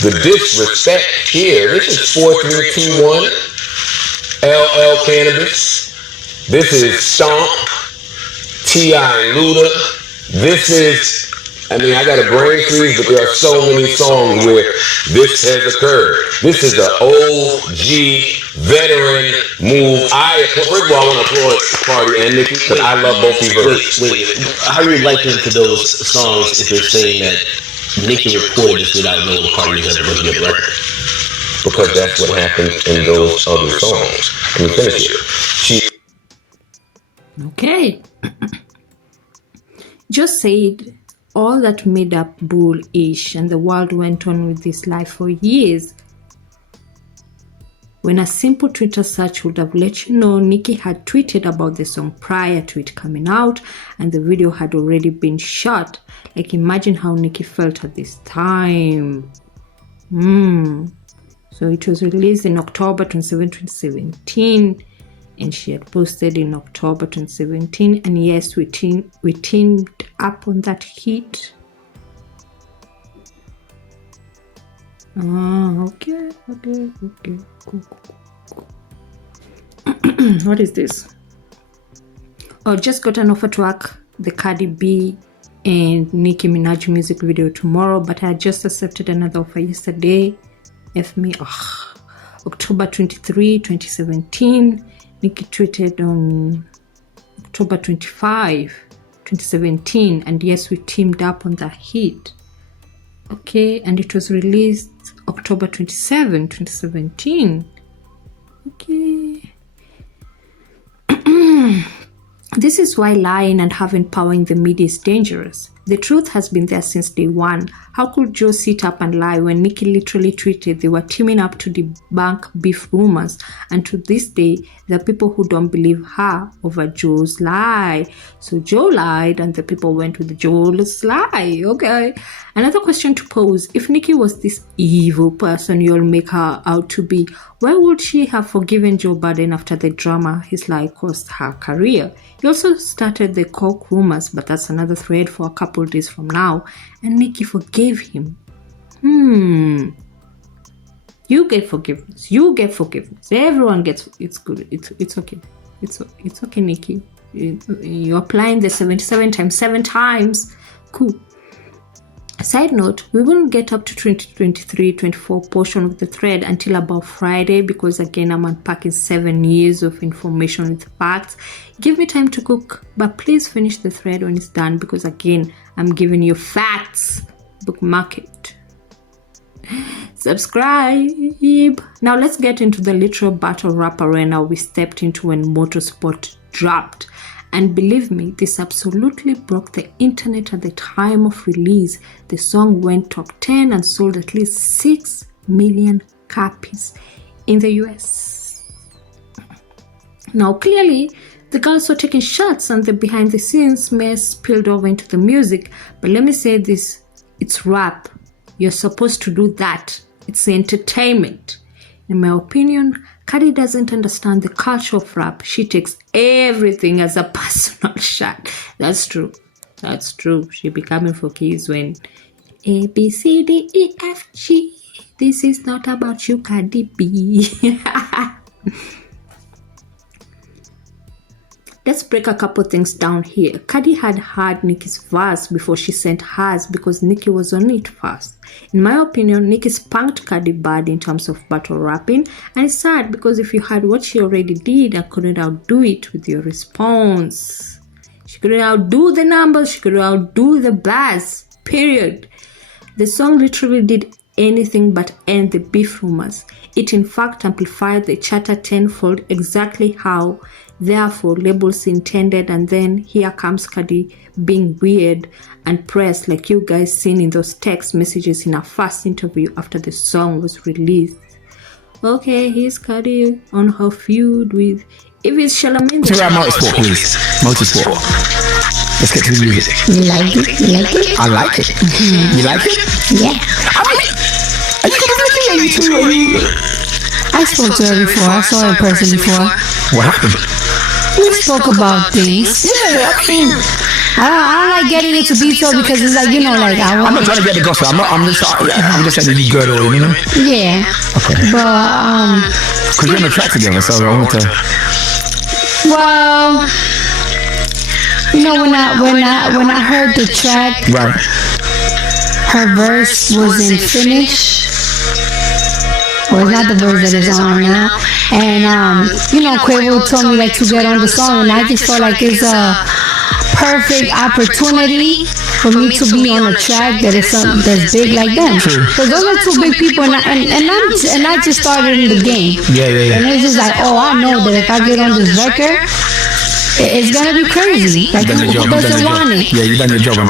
the disrespect here, this is 4321, LL Cannabis. This is Stomp, T.I. and Luda. This is, I got a brain freeze, but there are so many songs where this has occurred. This is the OG veteran move. First of all, I want to applaud Cardi and Nicki, because I love both these verses. Wait. How are you likening to those songs if you're saying that Nicki recorded this without knowing Cardi was ever going to get a record? Because that's what happened in those other songs. Let me finish it. Okay. Just said all that made up bullish, and the world went on with this life for years. When a simple Twitter search would have let you know Nicki had tweeted about the song prior to it coming out, and the video had already been shot. Like, imagine how Nicki felt at this time. So it was released in October 27, 2017, and she had posted in October 2017. And yes, we teamed up on that hit. Okay, cool. What is this? Oh, just got an offer to work the Cardi B and Nicki Minaj music video tomorrow, but I just accepted another offer yesterday. October 23, 2017. Nicki tweeted on October 25, 2017, and yes, we teamed up on that hit. Okay, and it was released October 27, 2017. Okay. This is why lying and having power in the media is dangerous. The truth has been there since day one. How could Joe sit up and lie when Nicki literally tweeted they were teaming up to debunk beef rumors? And to this day, there are people who don't believe her over Joe's lie. So Joe lied and the people went with Joe's lie. Okay. Another question to pose. If Nicki was this evil person you'll make her out to be, why would she have forgiven Joe Biden after the drama his lie cost her career? He also started the coke rumors, but that's another thread for a couple days from now. And Nicki forgave him. You get forgiveness. Everyone gets. It's good. It's okay. It's okay, Nicki. You're applying the 77 times 7 times. Cool. Side note, we won't get up to 2023-24 portion of the thread until about Friday, because again I'm unpacking 7 years of information with facts. Give me time to cook, but please finish the thread when it's done, because again I'm giving you facts. Bookmark it. Subscribe. Now let's get into the literal battle rap arena we stepped into when Motorsport dropped. And believe me, this absolutely broke the internet at the time of release. The song went top 10 and sold at least 6 million copies in the US. Now clearly, the girls were taking shots and the behind the scenes mess spilled over into the music. But let me say this, it's rap. You're supposed to do that. It's entertainment. In my opinion, Cardi doesn't understand the culture of rap. She takes everything as a personal shot. That's true. She be coming for keys when A, B, C, D, E, F, G. This is not about you, Cardi B. Let's break a couple things down here. Cardi had heard Nicki's verse before she sent hers because Nicki was on it first. In my opinion, Nicki spanked Cardi bad in terms of battle rapping, and it's sad because if you had what she already did and couldn't outdo it with your response. She couldn't outdo the numbers, she couldn't outdo the bass, period. The song literally did anything but end the beef rumors. It in fact amplified the chatter tenfold, exactly how therefore labels intended. And then here comes Cardi being weird and pressed like you guys seen in those text messages in her first interview after the song was released. Okay, here's Cardi on her feud with Yves Charlemagne. Motorsport, please. Motorsport. Let's get to the music. You like it? I like it. You like it? Yeah. Are you gonna really are you too? I spoke to her before. I saw her in person before. What happened? We spoke about things. Yeah, I mean, I don't like getting into detail because it's like, like I'm not trying to get the gossip. I'm just saying you good, you know? Yeah. Okay. But because you're on the track together, so I want to. Well, when I heard the track, right, her verse wasn't finished. Well, it's not the verse that is on now. And Quavo told me to get on the song, and I just felt like it's a perfect opportunity for me to be on a track that is that's big like them. Because those are 2 big people, and I just started in the game. Yeah. And it's just like, I know that if I get on this record, it's gonna be crazy. Like, who doesn't want it? Yeah, you done your job.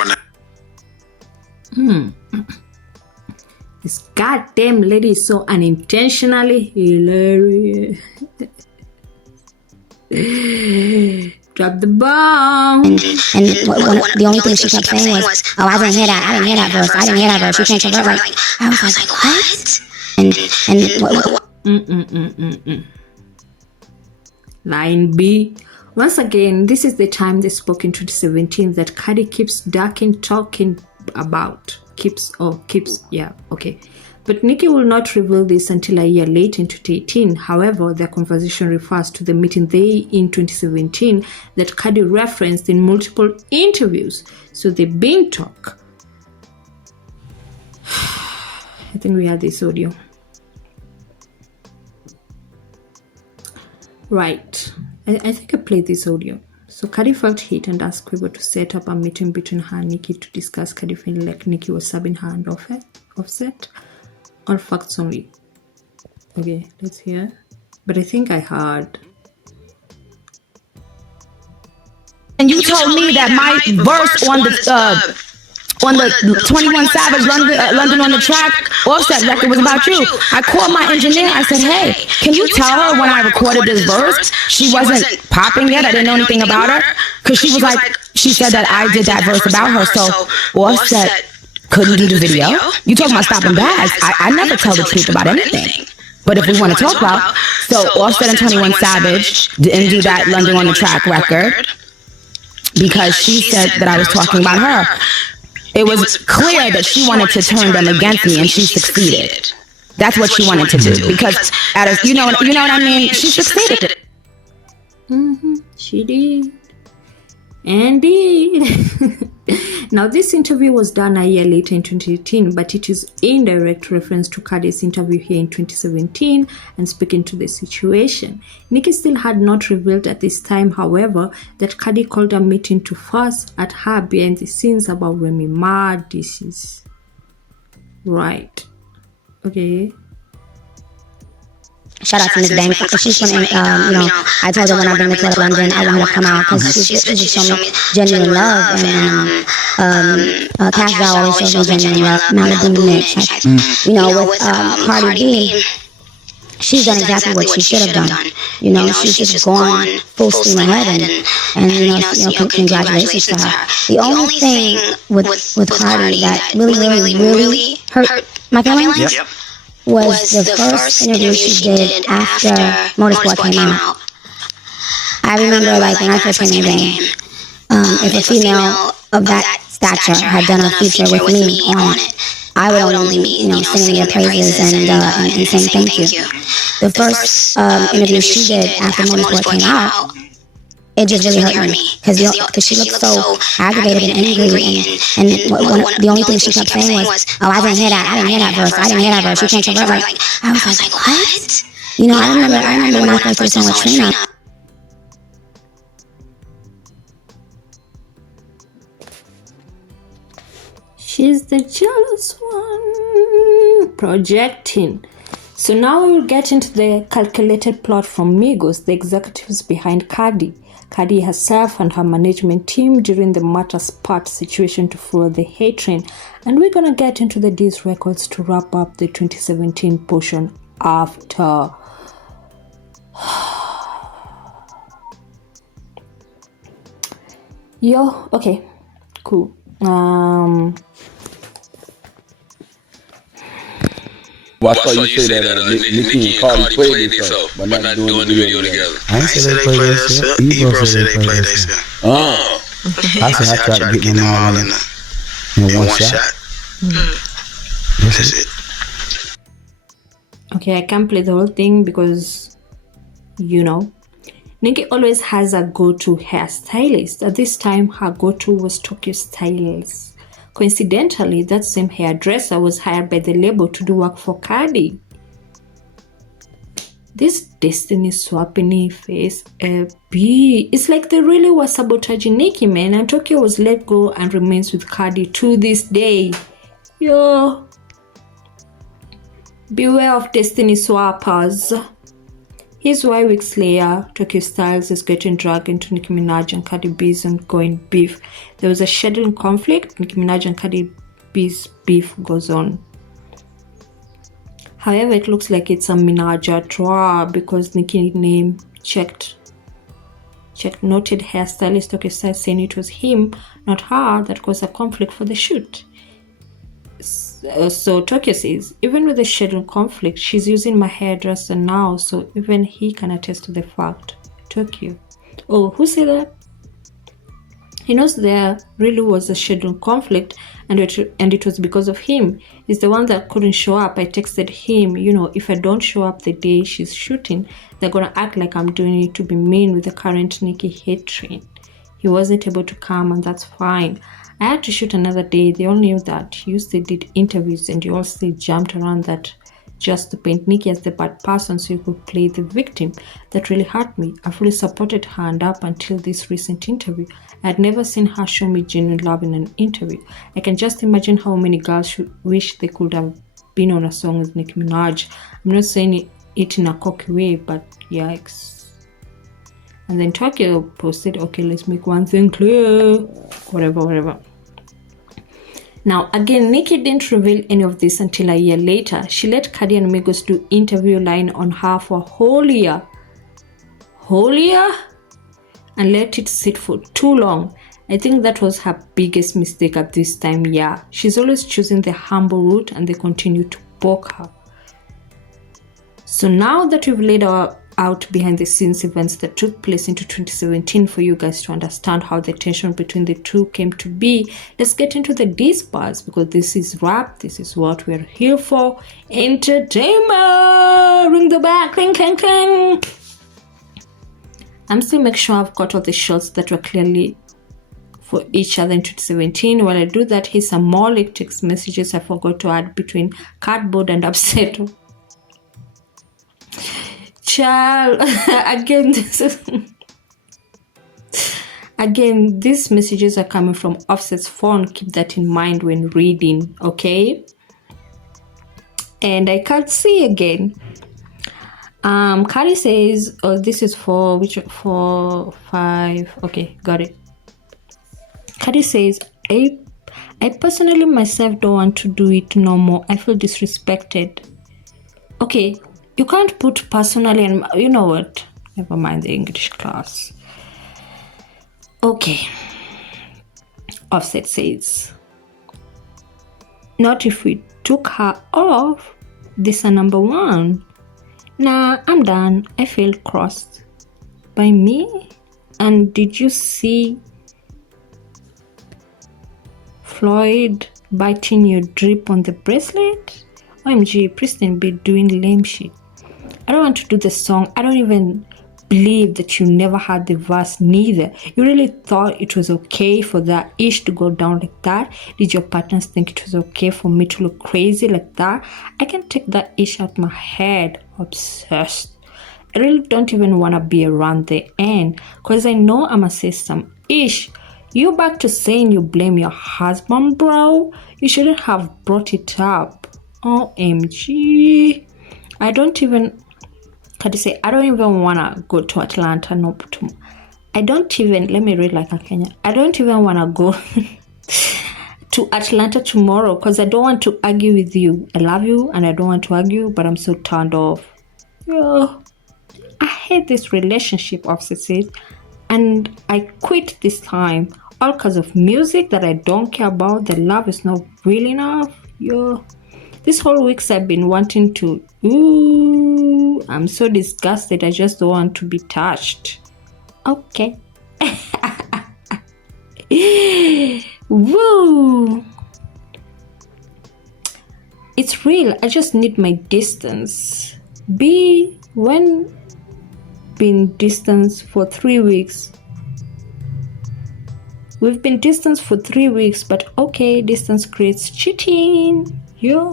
This goddamn lady is so unintentionally hilarious. Drop the bomb. And the only thing she kept saying was, "Oh, I didn't hear that verse. I didn't hear that verse. You changed the verse." Like, I was like, what? Line B. Once again, this is the time they spoke in 2017 that Cardi keeps talking about. But Nicki will not reveal this until a year later in 2018. However, their conversation refers to the meeting in 2017 that Cardi referenced in multiple interviews. So they been talk. I think we had this audio. Right. I think I played this audio. So Cardi felt hit and asked Quavo to set up a meeting between her and Nicki to discuss Cardi feeling like Nicki was subbing her and Offset. All facts only. Okay, let's hear. But I think I heard. And you told me that my verse on the 21 Savage London on the Track Offset record was about you. I called my engineer. I said, "Hey, can you tell her when I recorded this verse, she wasn't popping yet? I didn't know anything about her." Because she was like, she said that I did that verse about her. So Offset couldn't do the video. You talking about stopping bags? I never tell the truth about anything. But if we want to talk about, so Offset and 21 Savage didn't do that London on the Track record because she said that I was talking about her. It was clear that she wanted to turn them against me, and she succeeded. That's what she wanted to do because, you know what I mean. She succeeded. She did. Indeed. Now, this interview was done a year later in 2018, but it is indirect reference to Cardi's interview here in 2017 and speaking to the situation. Nicki still had not revealed at this time, however, that Cardi called a meeting to fuss at her behind the scenes about Remy Ma disease. Right. Okay. Shout out to Miss Bang because she's from, I told her when I bring the tour to London, I want her to come out because she just showed me genuine love. And Cash Doll always shows me genuine love. Malibu Mitch, with Cardi B, she's done exactly what she should have done. She's just gone full steam ahead, and congratulations to her. The only thing with Cardi that really hurt my feelings. Yep. Was the first interview she did after Motorsport came out. I remember, when I first came in the game, if a female of that stature had done a feature with me on it, I would only be, singing their praises and saying thank you. The first interview she did after Motorsport came out, it just really hurt me because she looked so aggravated and angry, and the only thing she kept saying was, "Oh, I didn't hear that verse. You changed the verse." Like, I was like, what? I remember when I first did the song with Trina. She's the jealous one, projecting. So now we will get into the calculated plot from Migos, the executives behind Cardi. Cardi herself and her management team during the Matters Part situation to follow the hate train. And we're going to get into the D's records to wrap up the 2017 portion after. Okay, cool. Well, I thought you said that Nicki and Cardi played themselves, but not doing the video together. I ain't say they played themselves. Ebro said they played themselves. Oh. I said I tried to get them all in one shot. That's it. Okay, I can't play the whole thing because, Nicki always has a go-to hairstylist. At this time, her go-to was Tokyo Styles. Coincidentally, that same hairdresser was hired by the label to do work for Cardi. This destiny swapping face it's like they really were sabotaging Nicki, man, and Tokyo was let go and remains with Cardi to this day. Beware of destiny swappers. Here's why weeks later, Tokyo Styles is getting dragged into Nicki Minaj and Cardi B's ongoing beef. There was a scheduling conflict. Nicki Minaj and Cardi B's beef goes on. However, it looks like it's a MINAJ draw because Nicki's name checked Check noted hairstylist Tokyo started saying it was him, not her, that caused a conflict for the shoot. So Tokyo says, even with the scheduled conflict, she's using my hairdresser now, so even he can attest to the fact. Tokyo. Oh, who said that? He knows there really was a scheduled conflict, and it was because of him. He's the one that couldn't show up. I texted him, if I don't show up the day she's shooting, they're gonna act like I'm doing it to be mean with the current Nicki hate train. He wasn't able to come, and that's fine. I had to shoot another day. They all knew that. You still did interviews, and you all still jumped around that just to paint Nicki as the bad person so you could play the victim. That really hurt me. I fully supported her, and up until this recent interview, I had never seen her show me genuine love in an interview. I can just imagine how many girls should wish they could have been on a song with Nicki Minaj. I'm not saying it in a cocky way, but yikes. And then Tokyo posted, okay, let's make one thing clear. Whatever. Now, again, Nicki didn't reveal any of this until a year later. She let Cardi and Migos do interview line on her for a whole year. And let it sit for too long. I think that was her biggest mistake at this time. Yeah, she's always choosing the humble route, and they continue to poke her. So now that we've laid out behind the scenes events that took place into 2017 for you guys to understand how the tension between the two came to be, let's get into the diss bars, because this is rap. This is what we're here for. Entertainment! Ring the bell, cling, cling, cling. I'm still making sure I've got all the shots that were clearly for each other in 2017. While I do that, here's some more like text messages I forgot to add between Cardboard and Upsetto. Child, again, these messages are coming from Offset's phone. Keep that in mind when reading, okay? And I can't see again. Cardi says, oh, this is for which 4, 5. Okay, got it. Cardi says, I personally myself don't want to do it no more. I feel disrespected. Okay, you can't put personally, and you know what? Never mind the English class. Okay. Offset says, not if we took her off. This is number 1. Nah, I'm done. I feel crossed. By me? And did you see Floyd biting your drip on the bracelet? OMG, Pristin be doing lame shit. I don't want to do the song. I don't even believe that you never had the verse neither. You really thought it was okay for that ish to go down like that? Did your partners think it was okay for me to look crazy like that? I can take that ish out my head. Obsessed. I really don't even want to be around the end, because I know I'ma say some ish. You back to saying you blame your husband, bro? You shouldn't have brought it up. OMG. I don't even want to go to Atlanta. No, I don't even, let me read like a Kenyan. I don't even want to go to Atlanta tomorrow, because I don't want to argue with you. I love you and I don't want to argue, but I'm so turned off. Yeah. I hate this relationship, Offset says, and I quit this time. All because of music that I don't care about. The love is not real enough. Yeah. This whole weeks I've been wanting to. Ooh, I'm so disgusted. I just don't want to be touched. Okay. Woo. It's real. I just need my distance. When been distance for 3 weeks. We've been distance for 3 weeks, but okay, distance creates cheating. Yeah.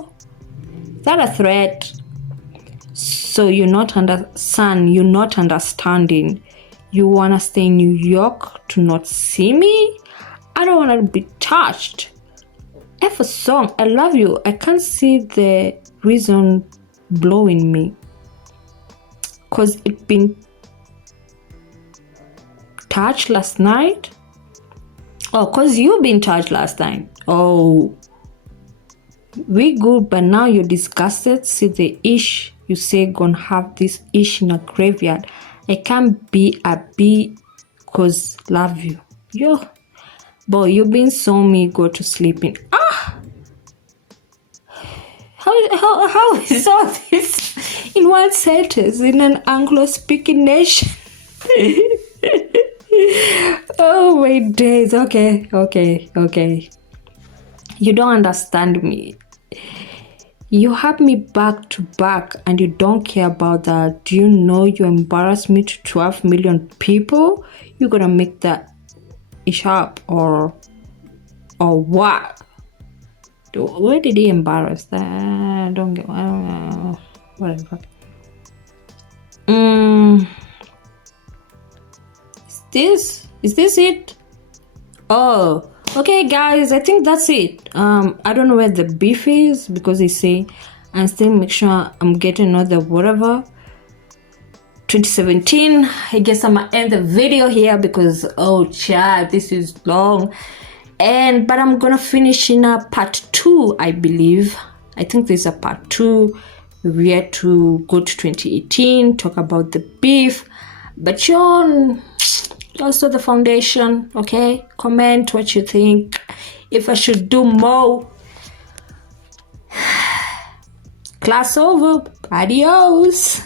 Is that a threat? So you're not understanding. You wanna stay in New York to not see me? I don't wanna be touched. F a song. I love you. I can't see the reason blowing me. Cause it been touched last night. Oh, cause you been touched last night. Oh, we good, but now you're disgusted. See the ish. You say gonna have this ish in a graveyard. I can't be a Cause love you. Yo, boy, you been so me go to sleeping. How is all this in one sentence in an Anglo-speaking nation? Oh my days. Okay. You don't understand me. You have me back to back and you don't care about that. Do you know you embarrass me to 12 million people? You're gonna make that ish up or what? Where did he embarrass that? I don't know. Whatever. Is this it? Oh, okay, guys. I think that's it. I don't know where the beef is because they say and still make sure I'm getting another whatever. 2017. I guess I'm gonna end the video here because chat, this is long. But I'm gonna finish in a part 2, I believe. I think there's a part 2. We had to go to 2018, talk about the beef. But also the foundation, okay? Comment what you think. If I should do more. Class over. Adios.